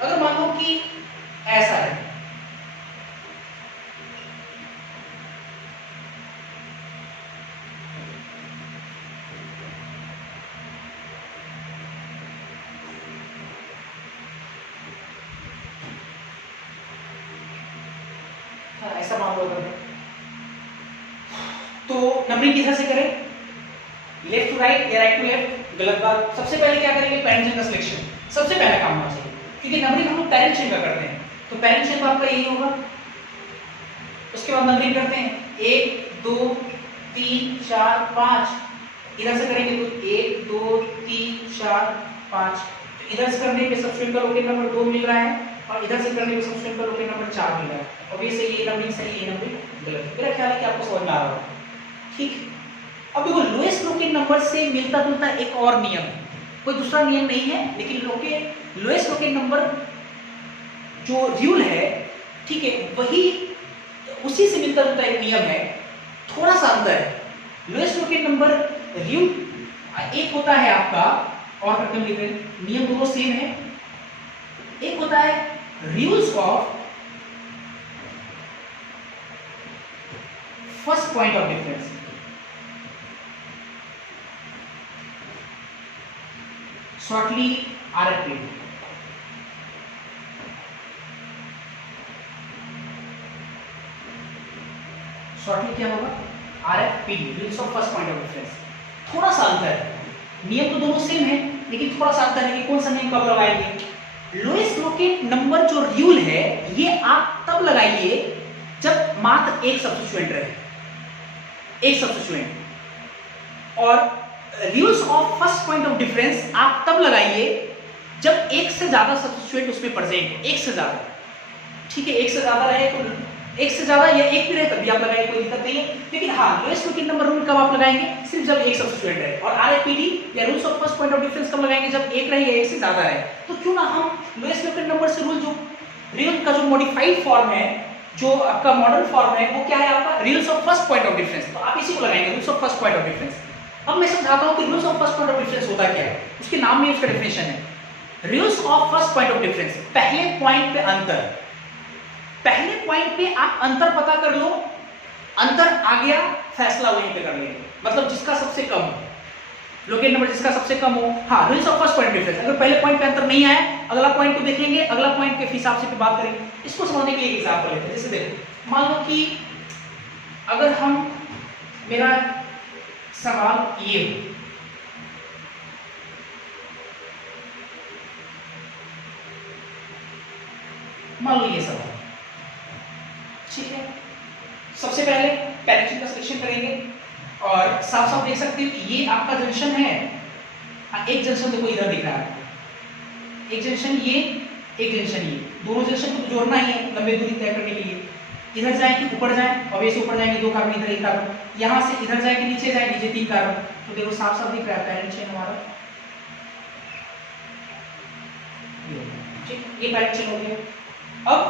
अगर मान लो कि ऐसा है, ऐसा मान लो अगर, तो नंबरिंग किधर से करें? लेफ्ट टू राइट या राइट टू लेफ्ट? गलत बात। सबसे पहले क्या करेंगे? पेरेंट चेन का सिलेक्शन सबसे पहला काम होना चाहिए, क्योंकि नंबरिंग हम लोग पेरेंट चेन का करते हैं। तो पेरेंट चेन आपका यही होगा। उसके बाद नंबरिंग करते हैं 1 2 3 4 5। इधर से करेंगे तो 1 2 3 4 5। तो इधर से करने पे सब्स्टिट्यूएंट का लोकेट नंबर 2 मिल रहा है और इधर से करने पे सब्स्टिट्यूएंट का लोकेट नंबर 4 मिल रहा है। ऑब्वियसली ये नंबरिंग सही, ये नंबरिंग गलत। मेरा ख्याल है कि आपको समझ में आ रहा होगा। ठीक। अब देखो लोएस्ट लोकेट नंबर से मिलता जुलता एक और नियम है, कोई दूसरा नियम नहीं है, लेकिन लोएस्ट लोकेट नंबर जो रूल है, ठीक है, वही उसी से मिलता जुलता एक नियम है। थोड़ा सा अंतर है। लोएस्ट लोकेट नंबर रूल एक होता है आपका, और करके लिख रहे हैं, नियम दोनों सेम है। एक होता है rules of first point of difference, shortly RFP. Shortly क्या होगा? RFP, rules of first point of difference. थोड़ा सा अंतर है, नियम तो दोनों सेम है, लेकिन थोड़ा सा अंतर है कि कौन सा नियम कब लगाएंगे। लोएस्ट लोकेट नंबर जो रूल है, ये आप तब लगाइए जब मात्र एक सब्स्टिट्यूएंट रहे, एक सब्स्टिट्यूएंट। और rules of first point of difference आप तब लगाइए जब एक से ज्यादा सब्स्टिट्यूएंट उसमें प्रेजेंट हो, एक से ज्यादा। ठीक है, एक से ज्यादा रहे तो एक से ज्यादा या एक भी रहे तब भी आप लगाएंगे, कोई दिक्कत नहीं है। लेकिन हाँ, लोएस्ट लोकेट नंबर रूल कब आप लगाएंगे? सिर्फ जब एक सब्स्टिट्यूएंट रहे। और आरएफपीडी या rules of first point of difference कब लगाएंगे? जब एक रहे या एक से ज्यादा रहे। तो क्यों ना हम लोएस्ट लोकेट नंबर से रूल का जो मॉडिफाइड फॉर्म है, जो आपका मॉडर्न फॉर्म है, वो क्या है आपका? Rules of first point of difference. तो आप इसी को लगाएंगे, rules of first point of difference. अब मैं समझाता हूं कि rules of first point of difference होता क्या है। उसके नाम में उसका डेफिनेशन है। Rules of first point of difference, पहले पॉइंट पे अंतर। पहले पॉइंट पे आप अंतर पता कर लो, अंतर आ गया, फैसला वहीं पे कर लेंगे, मतलब जिसका सबसे कम हो। लोकेट नंबर जिसका सबसे कम हो। हाँ, rules of first point difference, अगर पहले पॉइंट पे अंतर नहीं आया, अगला पॉइंट को देखेंगे, अगला पॉइंट के हिसाब से फिर बात करेंगे। इसको समझने के लिए एक एग्जांपल लेते हैं। जैसे देखो, मान लो कि अगर हम, मेरा सवाल ये हो, मान लो ये सवाल, ठीक है। सबसे पहले पैरेंट का सिलेक्शन करेंगे और साफ साफ देख सकते हो कि ये आपका जंक्शन है। एक जंक्शन देखो इधर दिख रहा है, एक जंक्शन ये, एक जंक्शन ये, दोनों जंक्शन को जोड़ना ही है लंबी दूरी तय करने के लिए। इधर जाए कि ऊपर जाए, और वैसे ऊपर जाएंगे 2 कार्बन, इधर 1 कार्बन, यहाँ से इधर जाए कि नीचे जाए, नीचे 3 कार्बन। तो देखो साफ साफ दिख रहा है पैरेंट चेन हमारा, ठीक, ये पैरेंट चेन हो गया। अब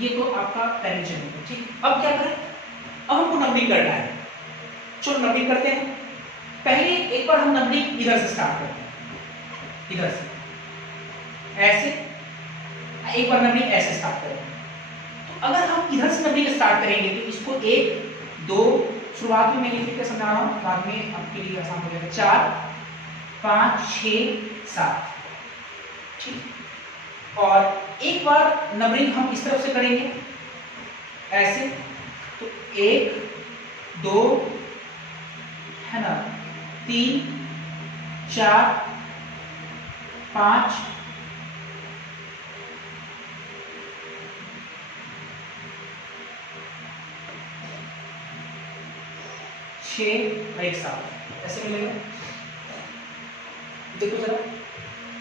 ये तो आपका पैरेंट चेन हो गया, ठीक। अब क्या करें, अब हमको नंबरिंग करना है। चलो नंबरिंग करते हैं। पहले एक बार हम नंबरिंग इधर से स्टार्ट करते हैं, इधर से ऐसे, एक बार नंबरिंग ऐसे स्टार्ट करेंगे। तो अगर हम इधर से नंबरिंग स्टार्ट करेंगे तो इसको 1 2, शुरुआत में मैं लिख के समझा रहा हूं, बाद में आपके लिए आसान हो जाएगा, 4 5 6 7, ठीक। और एक बार नंबरिंग हम इस तरफ से करेंगे ऐसे, तो 1 2 है ना, 3 4 5 6 और 1 7, ऐसे मिलेगा। देखो जरा,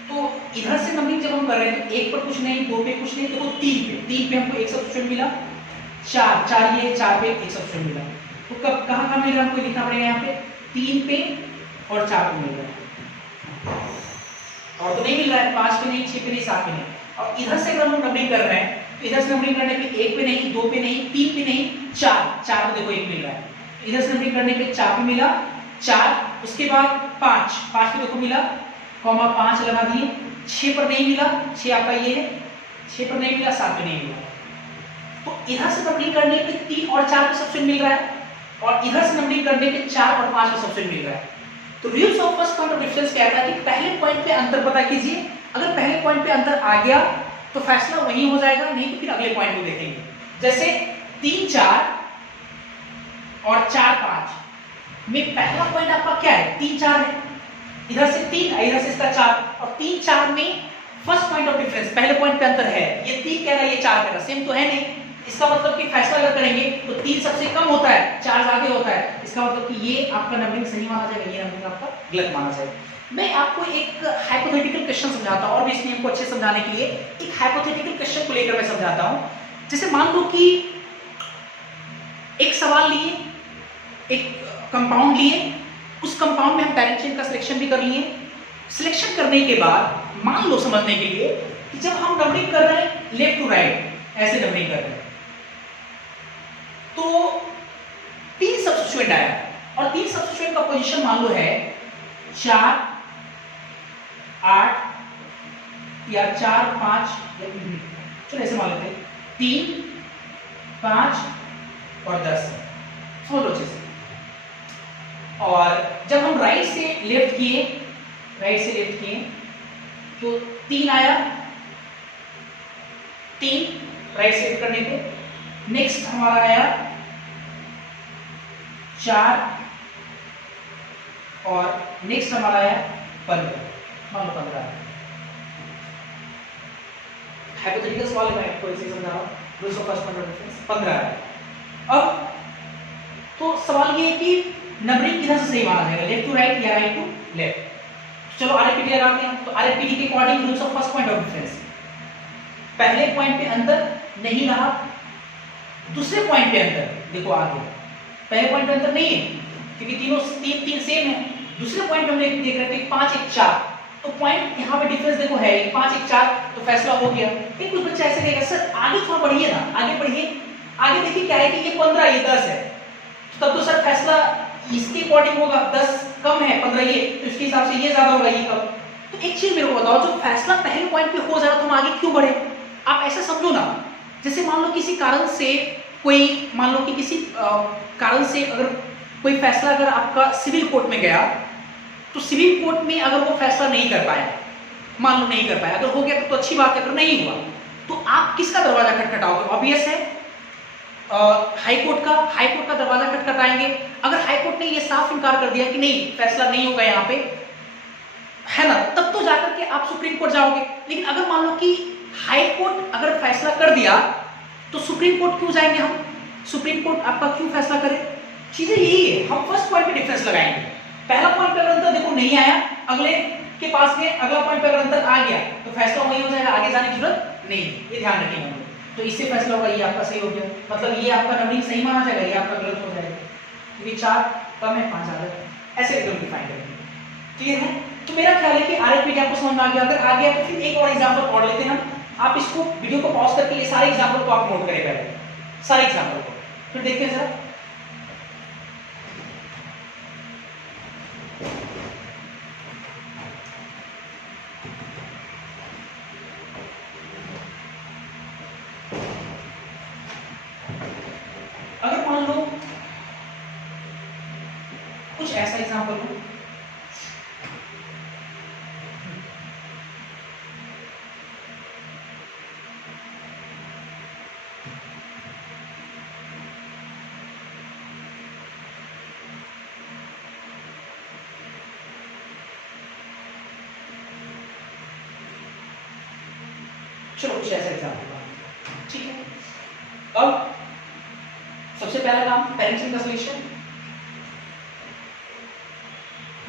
तो इधर से नंबरिंग जब हम कर रहे हैं तो 1 पर कुछ नहीं, 2 पे कुछ नहीं, देखो 3 पे हमको एक सब्स्टिट्यूएंट मिला, 4 ये 4 पे एक सब्स्टिट्यूएंट मिला। तो कब कहाँ मिल रहा है हमको लिखना पड़ेगा, यहाँ पे 3 पे और 4 पे मिल रहा है, और तो नहीं मिल रहा है, 5 पे नहीं, 6 पे नहीं, 7 पे नहीं। और इधर से अगर हम नंबरिंग कर रहे हैं तो इधर से नंबरिंग करने पे 1 पे नहीं, 2 पे नहीं, 3 पे नहीं, 4 पे देखो 1 मिल रहा है। इधर से नंबरिंग करने पे 4 पे मिला, 4, उसके बाद 5 पे देखो मिला, कॉमा 5 लगा दिए, 6 पर नहीं मिला, 6 आपका ये है, 6 पर नहीं मिला, 7 पे नहीं मिला। तो इधर से नंबरिंग करने पे 3 और 4 पे सब्स्टिट्यूएंट मिल रहा है, और इधर से नंबरिंग करने पे 4 और 5 पे सब्स्टिट्यूएंट मिल रहा है। तो rules of first point of difference कहता है कि पहले पॉइंट पे अंतर पता कीजिए, अगर पहले पॉइंट पे अंतर आ गया तो फैसला वही हो जाएगा, नहीं तो फिर अगले पॉइंट को देखेंगे। जैसे 3 4 और 4 5 में पहला पॉइंट आपका क्या है, 3 4 है, इधर से 3 इधर से इसका 4, और 3 4 में फर्स्ट पॉइंट ऑफ डिफरेंस, पहले पॉइंट पे अंतर है, ये 3 कह रहा है, ये 4 कह रहा है, सेम तो है नहीं। इसका मतलब कि फैसला अगर करेंगे तो 3 सबसे कम होता है, 4 आगे होता है, इसका मतलब कि ये आपका नंबरिंग सही माना जाएगा, ये नंबरिंग आपका गलत माना जाएगा। मैं आपको एक हाइपोथेटिकल क्वेश्चन समझाता हूं, और भी इस नियम को अच्छे समझाने के लिए एक हाइपोथेटिकल क्वेश्चन को लेकर मैं समझाता हूं। जैसे मान लो कि एक सवाल लिए, एक कंपाउंड लिए, उस कंपाउंड में हम पैरेंट चेन का सिलेक्शन भी कर लिए। सिलेक्शन करने के बाद मान लो समझने के लिए कि जब हम नंबरिंग कर रहे हैं लेफ्ट टू राइट, ऐसे नंबरिंग कर रहे हैं, तो 3 सब्स्टिट्यूएंट आया, और 3 सब्स्टिट्यूएंट का पोजीशन मान लो है 4 8 या 4 5, चलो ऐसे मान लेते हैं 3 5 और 10, समझ लो अच्छे से। और जब हम राइट से लेफ्ट किए, तो 3 आया, 3 राइट से लेफ्ट करने पे, नेक्स्ट हमारा आया 4, और नेक्स्ट हमारा आया 15, मान लो 15। हाइपोथेटिकल सवाल है, मैं आपको इसे समझा रहा हूं, rules of first point of difference 15 है। अब तो सवाल ये है कि नंबरिंग किधर से सही माना जाएगा, लेफ्ट टू राइट या राइट टू लेफ्ट। चलो आरएफपीडी लगाते हैं। तो आरएफपीडी के according rules of first point of difference, पहले पॉइंट पे अंतर नहीं रहा, दूसरे पॉइंट पे अंतर देखो आ गया, पहले पॉइंट पे अंतर नहीं है क्योंकि तीनों 3 सेम है, दूसरे पॉइंट पे हम देख रहे थे 5 1 4, तो पॉइंट यहाँ पे डिफरेंस देखो है 5 1 4, तो फैसला हो गया। फिर कुछ बच्चे ऐसे कहेगा सर आगे थोड़ा बढ़िए ना, आगे बढ़िए, आगे देखिए क्या है कि ये 15 ये 10 है, तब तो सर फैसला इसके अकॉर्डिंग होगा, 10 कम है 15 ये, तो इसके हिसाब से ये ज्यादा होगा, ये कम। तो एक चीज मेरे को बताओ, जो फैसला पहले पॉइंट पे हो जा रहा तो हम आगे क्यों बढ़े? आप ऐसा समझो ना, जैसे मान लो किसी कारण से कोई, मान लो कि किसी कारण से अगर कोई फैसला अगर आपका सिविल कोर्ट में गया, तो सिविल कोर्ट में अगर वो फैसला नहीं कर पाया, मान लो नहीं कर पाया, अगर हो गया तो अच्छी बात है, अगर नहीं हुआ तो आप किसका दरवाजा खटखटाओगे? ऑब्वियस है हाई कोर्ट का दरवाजा खटखटाएंगे। अगर हाई कोर्ट ने ये साफ इनकार कर दिया कि नहीं फैसला नहीं होगा यहाँ पे, है ना, तब तो जाकर के आप सुप्रीम कोर्ट जाओगे। लेकिन अगर मान लो कि हाई कोर्ट अगर फैसला कर दिया तो सुप्रीम कोर्ट क्यों जाएंगे हम? सुप्रीम कोर्ट आपका क्यों फैसला करे? चीजें यही है, हम फर्स्ट पॉइंट पे डिफरेंस लगाएंगे। पहला पॉइंट पे अगर अंतर देखो नहीं आया, अगले के पास में अगला पॉइंट पे अगर अंतर आ गया तो फैसला वही हो जाएगा, आगे जाने की जरूरत नहीं, ये ध्यान रखेंगे हम लोग। तो इससे फैसला होगा ये आपका सही हो गया, मतलब ये आपका नंबरिंग सही माना जाएगा, ये आपका गलत हो जाएगा, क्योंकि 4 कम है 5 ज्यादा है, ऐसे एकदम डिफाइन करेंगे। क्लियर है? तो मेरा ख्याल है कि आरएफपी आपको समझ में आ गया। अगर आ गया तो फिर एक और एग्जांपल और लेते हैं हम। आप इसको वीडियो को पॉज करके ये सारे एग्जांपल को आप नोट करें पहले, सारे एग्जांपल को, फिर देखते हैं जरा। अगर मान लो कुछ ऐसा एग्जांपल हो, चलो कुछ ऐसा एग्जांपल, ठीक है। अब सबसे पहला काम पेरेंट्स का सॉल्यूशन,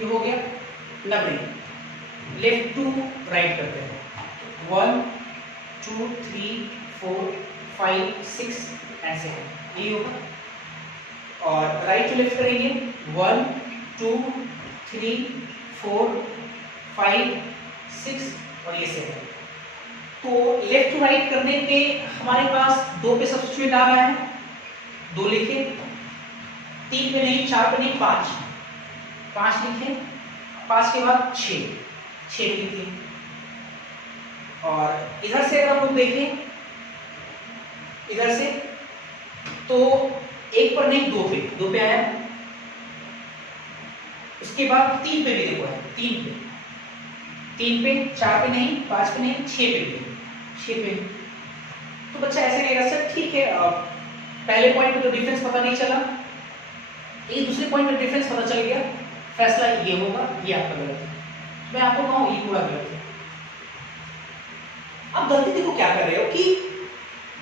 ये हो गया नंबरिंग, लेफ्ट टू राइट करते हैं, 1 2 3 4 5 6 ऐसे है, ये होगा। और राइट टू लेफ्ट करेंगे 1 2 3 4 5 6 और ये से है। तो लेफ्ट टू राइट करने के हमारे पास 2 पे सब्स्टिट्यूट आ रहा है, 2 लिखे, 3 पे नहीं, 4 पे नहीं, 5 लिखे, 5 के बाद 6 लिखे। और इधर से अगर हम लोग देखें, इधर से तो 1 पर नहीं 2 पे आया, उसके बाद 3 पे भी देखो है, 3 पे 4 पे नहीं, 5 पे नहीं, 6 पे भी, 6 पे। तो बच्चा ऐसे कहेगा सर ठीक है, पहले पॉइंट में तो डिफरेंस पता नहीं चला, एक दूसरे पॉइंट में डिफरेंस पता चल गया, फैसला ये होगा, ये आपका गलत है। मैं आपको कहूँ ये पूरा गलत है। आप गलती देखो क्या कर रहे हो कि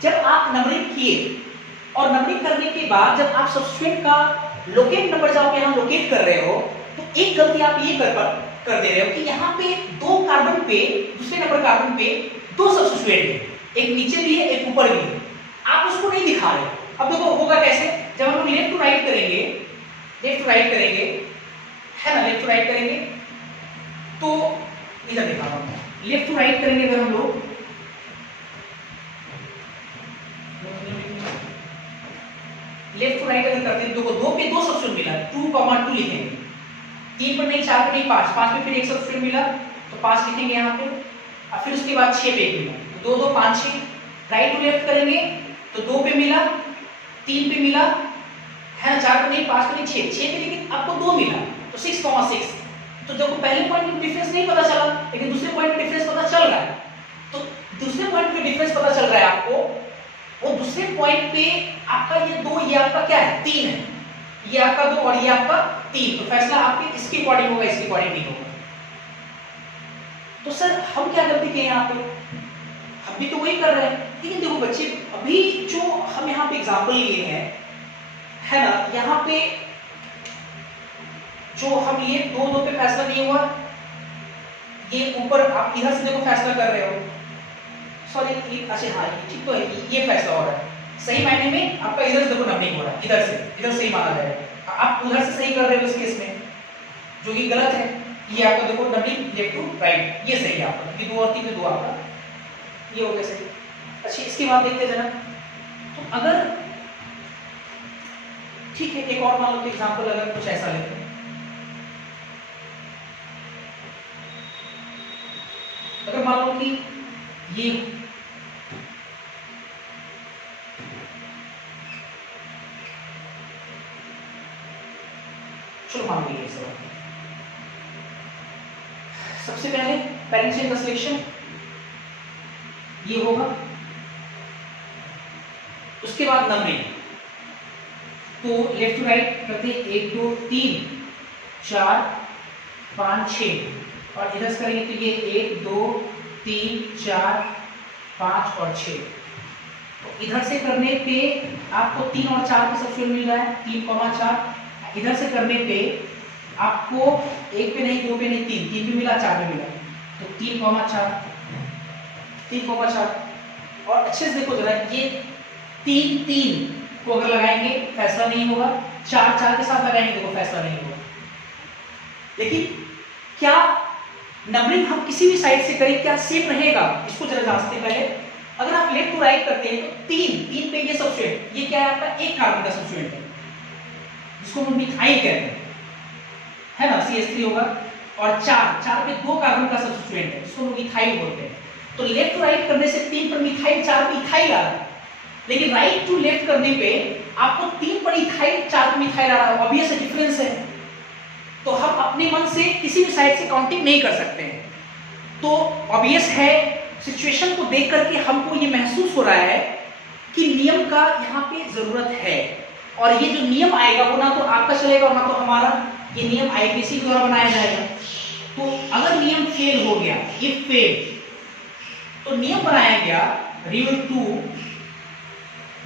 जब आप नंबरिंग किए और नंबरिंग करने के बाद जब आप सब्स्टिट्यूएंट का लोकेट नंबर जब आप यहाँ लोकेट कर रहे हो, तो एक गलती आप ये कर दे रहे हो कि यहाँ पे 2 कार्बन पे, दूसरे नंबर कार्बन पे 2 सब्स्टिट्यूएंट है, एक नीचे भी है एक ऊपर भी है, आप उसको नहीं दिखा रहे। अब देखो होगा कैसे, जब हम लोग लेफ्ट टू राइट करेंगे, है ना, लेफ्ट टू राइट करेंगे तो इधर दिखा रहा हूं, लेफ्ट टू राइट करेंगे अगर हम लोग, लेफ्ट टू राइट अगर करते हैं, देखो 2 पे 2 सब्स्टिट्यूएंट मिला, 2, 2 लिखेंगे, 3 पर नहीं, 4 पर नहीं, 5 पे फिर एक सब्स्टिट्यूएंट मिला तो 5 लिखेंगे यहाँ पे, और फिर उसके बाद 6 पे एक मिला, तो 2 2 5 6। राइट टू लेफ्ट करेंगे तो 2 पे मिला, 3 पे मिला, है ना, 4 पे नहीं, 5 पे नहीं, 6 पे, लेकिन आपको 2 मिला तो 6, तो जब पहले पॉइंट में डिफरेंस नहीं पता चला, लेकिन दूसरे पॉइंट में डिफरेंस पता चल रहा है, तो दूसरे पॉइंट में डिफरेंस पता चल रहा है आपको, वो दूसरे पॉइंट पे आपका ये 2, ये आपका क्या है 3 है, ये आपका 2 और ये आपका 3, तो फैसला आपके इसके अकॉर्डिंग होगा, इसके अकॉर्डिंग नहीं होगा। तो सर हम क्या गलती किए यहाँ पे, हम भी तो वही कर रहे हैं। लेकिन देखो बच्चे, अभी जो हम यहाँ पे एग्जाम्पल लिए हैं, है ना, यहाँ पे जो हम ये 2 पे फैसला नहीं हुआ, ये ऊपर आप इधर से देखो फैसला कर रहे हो, सॉरी अच्छा हाँ ठीक तो है, ये फैसला हो रहा है, सही मायने में आपका इधर से देखो नंबरिंग हो रहा है, इधर से ही माना जाएगा, आप उधर से सही कर रहे हो इस केस में, जो कि गलत है। ये आपका देखो नंबरिंग लेफ्ट टू राइट, ये सही है आपका, क्योंकि 2 और 3 पे 2 आपका, ये हो गया सही। अच्छा इसके बाद देखते जरा, तो अगर ठीक है एक और मान लो एग्जांपल अगर कुछ ऐसा लेते हैं, अगर मान लो कि ये पेरेंट चेन का सिलेक्शन ये होगा। उसके बाद नंबरिंग, तो लेफ्ट टू राइट करते हैं 1 2 3 4 5 6 और इधर से करेंगे तो ये 1 2 3 4 5 और 6। तो इधर से करने पे आपको 3 और 4 का सब्स्टिट्यूट मिल रहा है 3,4। इधर से करने पे आपको 1 पे नहीं 2 पे नहीं 3 पे मिला 4 पे मिला, तो 3,4 3,4। और अच्छे से देखो जरा, ये 3 को अगर लगाएंगे फैसला नहीं होगा, 4 के साथ लगाएंगे देखो फैसला नहीं होगा। लेकिन क्या नंबरिंग हम किसी भी साइड से करें क्या सेम रहेगा, इसको जरा जांचते हैं पहले। अगर आप लेफ्ट टू राइट करते हैं तो 3 पे ये सब्स्टिट्यूएंट, ये क्या है आपका 1 कार्बन का सब्स्टिट्यूएंट है जिसको हम मिथाइल कहते हैं, है ना, CH3 होगा। और 4 पे 2 कार्बन का सब्स्टिट्यूएंट है जिसको हम इथाइल बोलते हैं। तो लेफ्ट टू राइट करने से 3 पर मिथाइल 4 पे इथाइल आ रहा है, लेकिन राइट टू लेफ्ट करने पे आपको 3 पर इथाइल 4 पर मिथाइल आ रहा है, ऑब्वियस डिफरेंस है। तो हम अपने मन से किसी भी साइड से काउंटिंग नहीं कर सकते हैं। तो ऑब्वियस है, सिचुएशन को देख करके हमको ये महसूस हो रहा है कि नियम का यहाँ पे जरूरत है, और ये जो नियम आएगा वो ना तो आपका चलेगा और ना तो हमारा, ये नियम आईपीसी द्वारा बनाया जाएगा। तो अगर नियम फेल हो गया, ये फेल, तो नियम बनाया गया रूल 2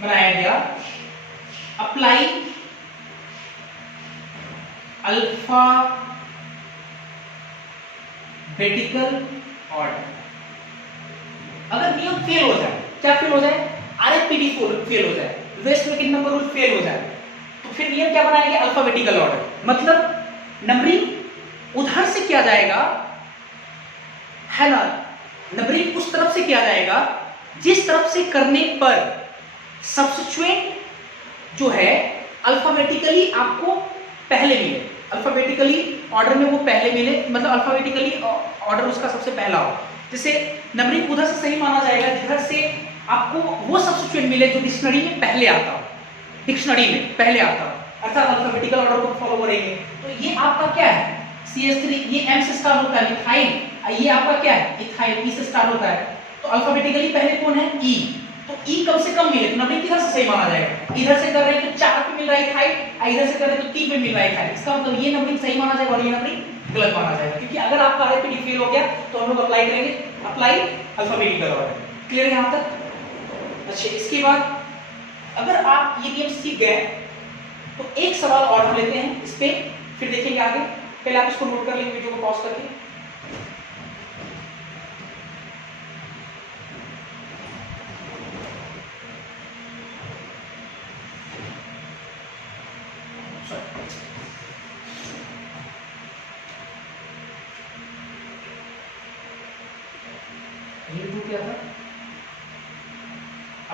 बनाया गया, अप्लाई अल्फा बेटिकल ऑर्डर। अगर नियम फेल हो जाए, क्या फेल हो जाए, आरएफपीडी फेल हो जाए, west making number rule fail हो जाए, तो फिर नियम क्या बनाया गया, अल्फाबेटिकल ऑर्डर। मतलब नंबरिंग उधर से किया जाएगा, है ना, नंबरिंग उस तरफ से किया जाएगा जिस तरफ से करने पर सब्स्टिट्यूएंट जो है अल्फाबेटिकली आपको पहले मिले, अल्फाबेटिकली ऑर्डर में वो पहले मिले, मतलब अल्फाबेटिकली ऑर्डर उसका सबसे पहला हो। जैसे नंबरिंग उधर से सही माना जाएगा जिधर से आपको वो सब्स्टिट्यूएंट मिले जो डिक्शनरी में पहले आता हो, डिक्शनरी में पहले आता हो, अर्थात अल्फाबेटिकल ऑर्डर को फॉलो करेंगे। तो ये आपका क्या है, CH3, ये M से स्टार्ट होता है मिथाइल, ये आपका क्या है इथाइल, E से स्टार्ट होता है। तो अल्फाबेटिकली पहले कौन है, E, तो E कम से कम मिले तो नंबरिंग किधर से सही माना जाएगा, इधर से कर रहे हैं तो 4 पे मिल रहा है इथाइल, इधर से कर रहे हैं तो 3 पे मिल रहा है इथाइल, इसका मतलब ये नंबरिंग सही माना जाएगा और ये नंबरिंग गलत माना जाएगा। क्योंकि अगर आपका आरएफपीडी फेल हो गया तो हम लोग अप्लाई करेंगे, अप्लाई अल्फाबेटिकल ऑर्डर। क्लियर है यहां तक? अच्छा, इसके बाद अगर आप ये नियम सीख गए तो एक सवाल और हम लेते हैं इस पे, फिर देखेंगे आगे। पहले आप इसको नोट कर लेंगे वीडियो को पॉज करके। ये टू क्या था,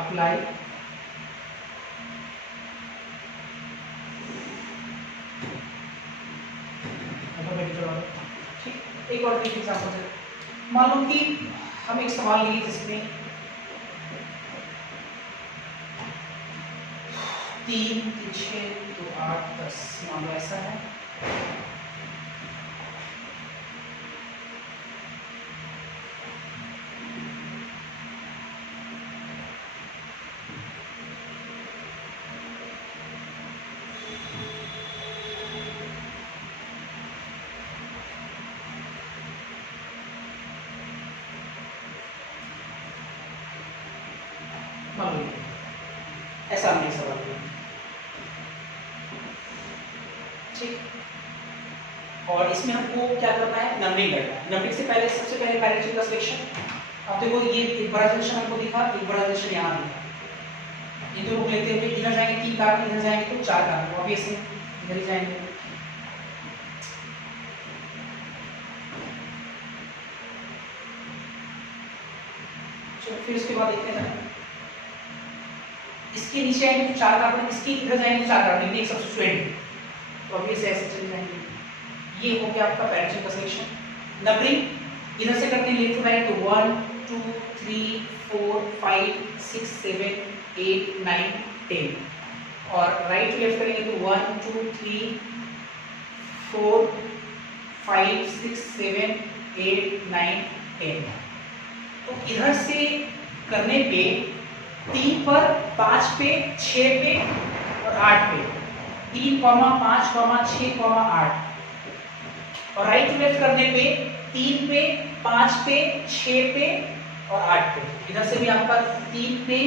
अप्लाई ठीक। एक और एक एग्जांपल है, मान लो कि हम एक सवाल लिए जिसमें 3 6 2 8 10 मान लो ऐसा है। ऐसा हमने सवाल किया, ठीक। और इसमें हमको क्या करना है, नंबरिंग करना है। नंबरिंग से पहले सबसे पहले पेरेंट चेन का सिलेक्शन। अब देखो ये एक बड़ा जंक्शन हमको दिखा, एक बड़ा जंक्शन यहाँ दिखा, ये दोनों लेते हुए इधर जाएंगे 3 कार्बन, इधर जाएंगे तो 4 कार्बन, ऑब्वियस है इधर ही जाएंगे। चलो फिर इसके बाद देखते हैं, इसके नीचे आएंगे तो 4 कार्बन, इसके इधर जाएंगे तो 4 कार्बन, एक सब्स्टिट्यूएंट, तो ऑब्वियस ऐसे चले जाएंगे। ये हो गया आपका पेरेंट चेन का सिलेक्शन। नंबरिंग इधर से करते हैं लेफ्ट टू राइट, तो 1 2 3 4 5 6 7 8 9 10, और राइट टू लेफ्ट करेंगे तो 1 2 3 4 5 6 7 8 9 n। तो इधर से करने पे 3 पर, 5 पे, 6 पे और 8 पे, 3, 5, 6, 8। और राइट टू लेफ्ट करने पे 3 पे, 5 पे, 6 पे और 8 पे। इधर से भी आपका 3 पे,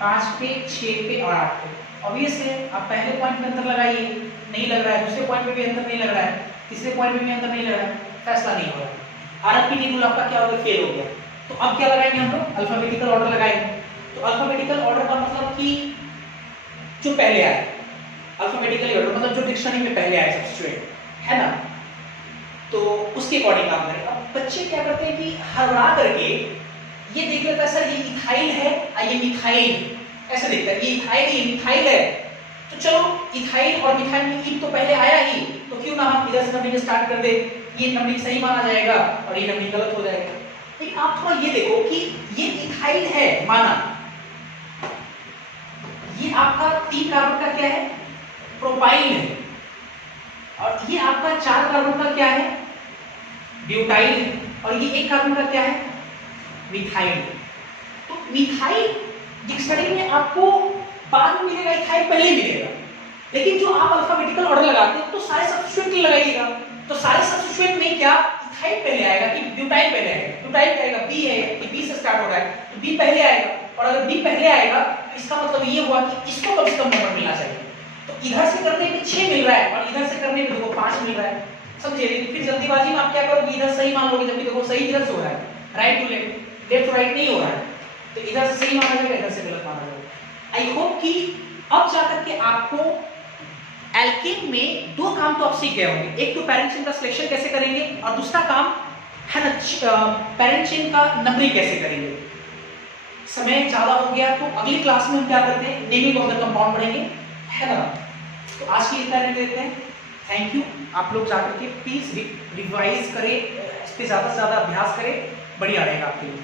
5 पे, 6 पे और 8 पे। ऑब्वियस है, आप पहले पॉइंट में अंतर लगाइए, नहीं लग रहा है, दूसरे पॉइंट में भी अंतर नहीं लग रहा है, तीसरे पॉइंट में भी अंतर नहीं लग रहा है, फैसला नहीं हो रहा है। आरएफपीडी रूल आपका क्या हो गया, फेल हो गया। तो अब क्या लगाएंगे हम लोग, अल्फाबेटिकल ऑर्डर लगाएंगे। तो अल्फाबेटिकल ऑर्डर का मतलब कि जो पहले आए, अल्फाबेटिकल ऑर्डर मतलब जो डिक्शनरी में पहले आए सब्स्टिट्यूएंट, है ना, तो उसके अकॉर्डिंग काम करें। अब बच्चे क्या करते हैं कि हड़बड़ा करके ये देख लेता है, सर ये इथाइल है और ये मिथाइल, ऐसे देखता है, ये इथाइल ये मिथाइल है, तो चलो इथाइल और मिथाइल में ईथ तो पहले आया ही, तो क्यों ना हम इधर से नंबरिंग स्टार्ट कर दे, ये नंबरिंग सही माना जाएगा और ये नंबरिंग गलत हो जाएगा। लेकिन आप थोड़ा ये देखो कि ये इथाइल है माना, ये आपका 3 कार्बन का क्या है, प्रोपाइल है, और ये आपका 4 कार्बन का क्या है, ब्यूटाइल है, और ये 1 कार्बन का क्या है, मिथाइल। तो मिथाइल डिक्शनरी में आपको बाद में मिलेगा, इथाइल पहले मिलेगा, लेकिन जो आप अल्फाबेटिकल ऑर्डर लगाते हैं तो सारे सब्स्टिट्यूएंट लगाइएगा। तो सारे सब्स्टिट्यूएंट में क्या इथाइल पहले आएगा कि ब्यूटाइल पहले आएगा, ब्यूटाइल क्या आएगा, बी है, ये बी से स्टार्ट हो रहा है तो बी पहले आएगा, और अगर बी पहले आएगा तो इसका मतलब ये हुआ कि इसको कम से कम नंबर मिलना चाहिए। तो इधर से करने पे 6 मिल रहा है और इधर से करने पे देखो 5 मिल रहा है, समझे। फिर जल्दीबाजी में आप क्या करोगे, इधर सही मान लोगे, जबकि देखो सही इधर से हो रहा है, right to left, left to right नहीं हो रहा है, तो इधर से सही माना जाएगा, इधर से गलत माना जाएगा। आई होप कि अब जाकर के आपको एल्केन में 2 काम तो आप सीख गए होंगे, एक तो पैरेंट चेन का सिलेक्शन कैसे करेंगे और दूसरा काम है ना पैरेंट चेन का नंबरिंग कैसे करेंगे। समय ज्यादा हो गया तो अगली क्लास में हम क्या करते हैं, नेमिंग ऑफ द कंपाउंड पढ़ेंगे, है ना। तो आज की इतना रहने देते हैं, थैंक यू। आप लोग जाकर के प्लीज रिवाइज करें, इस पर ज्यादा से ज्यादा अभ्यास करें, बढ़िया रहेगा आपके लिए।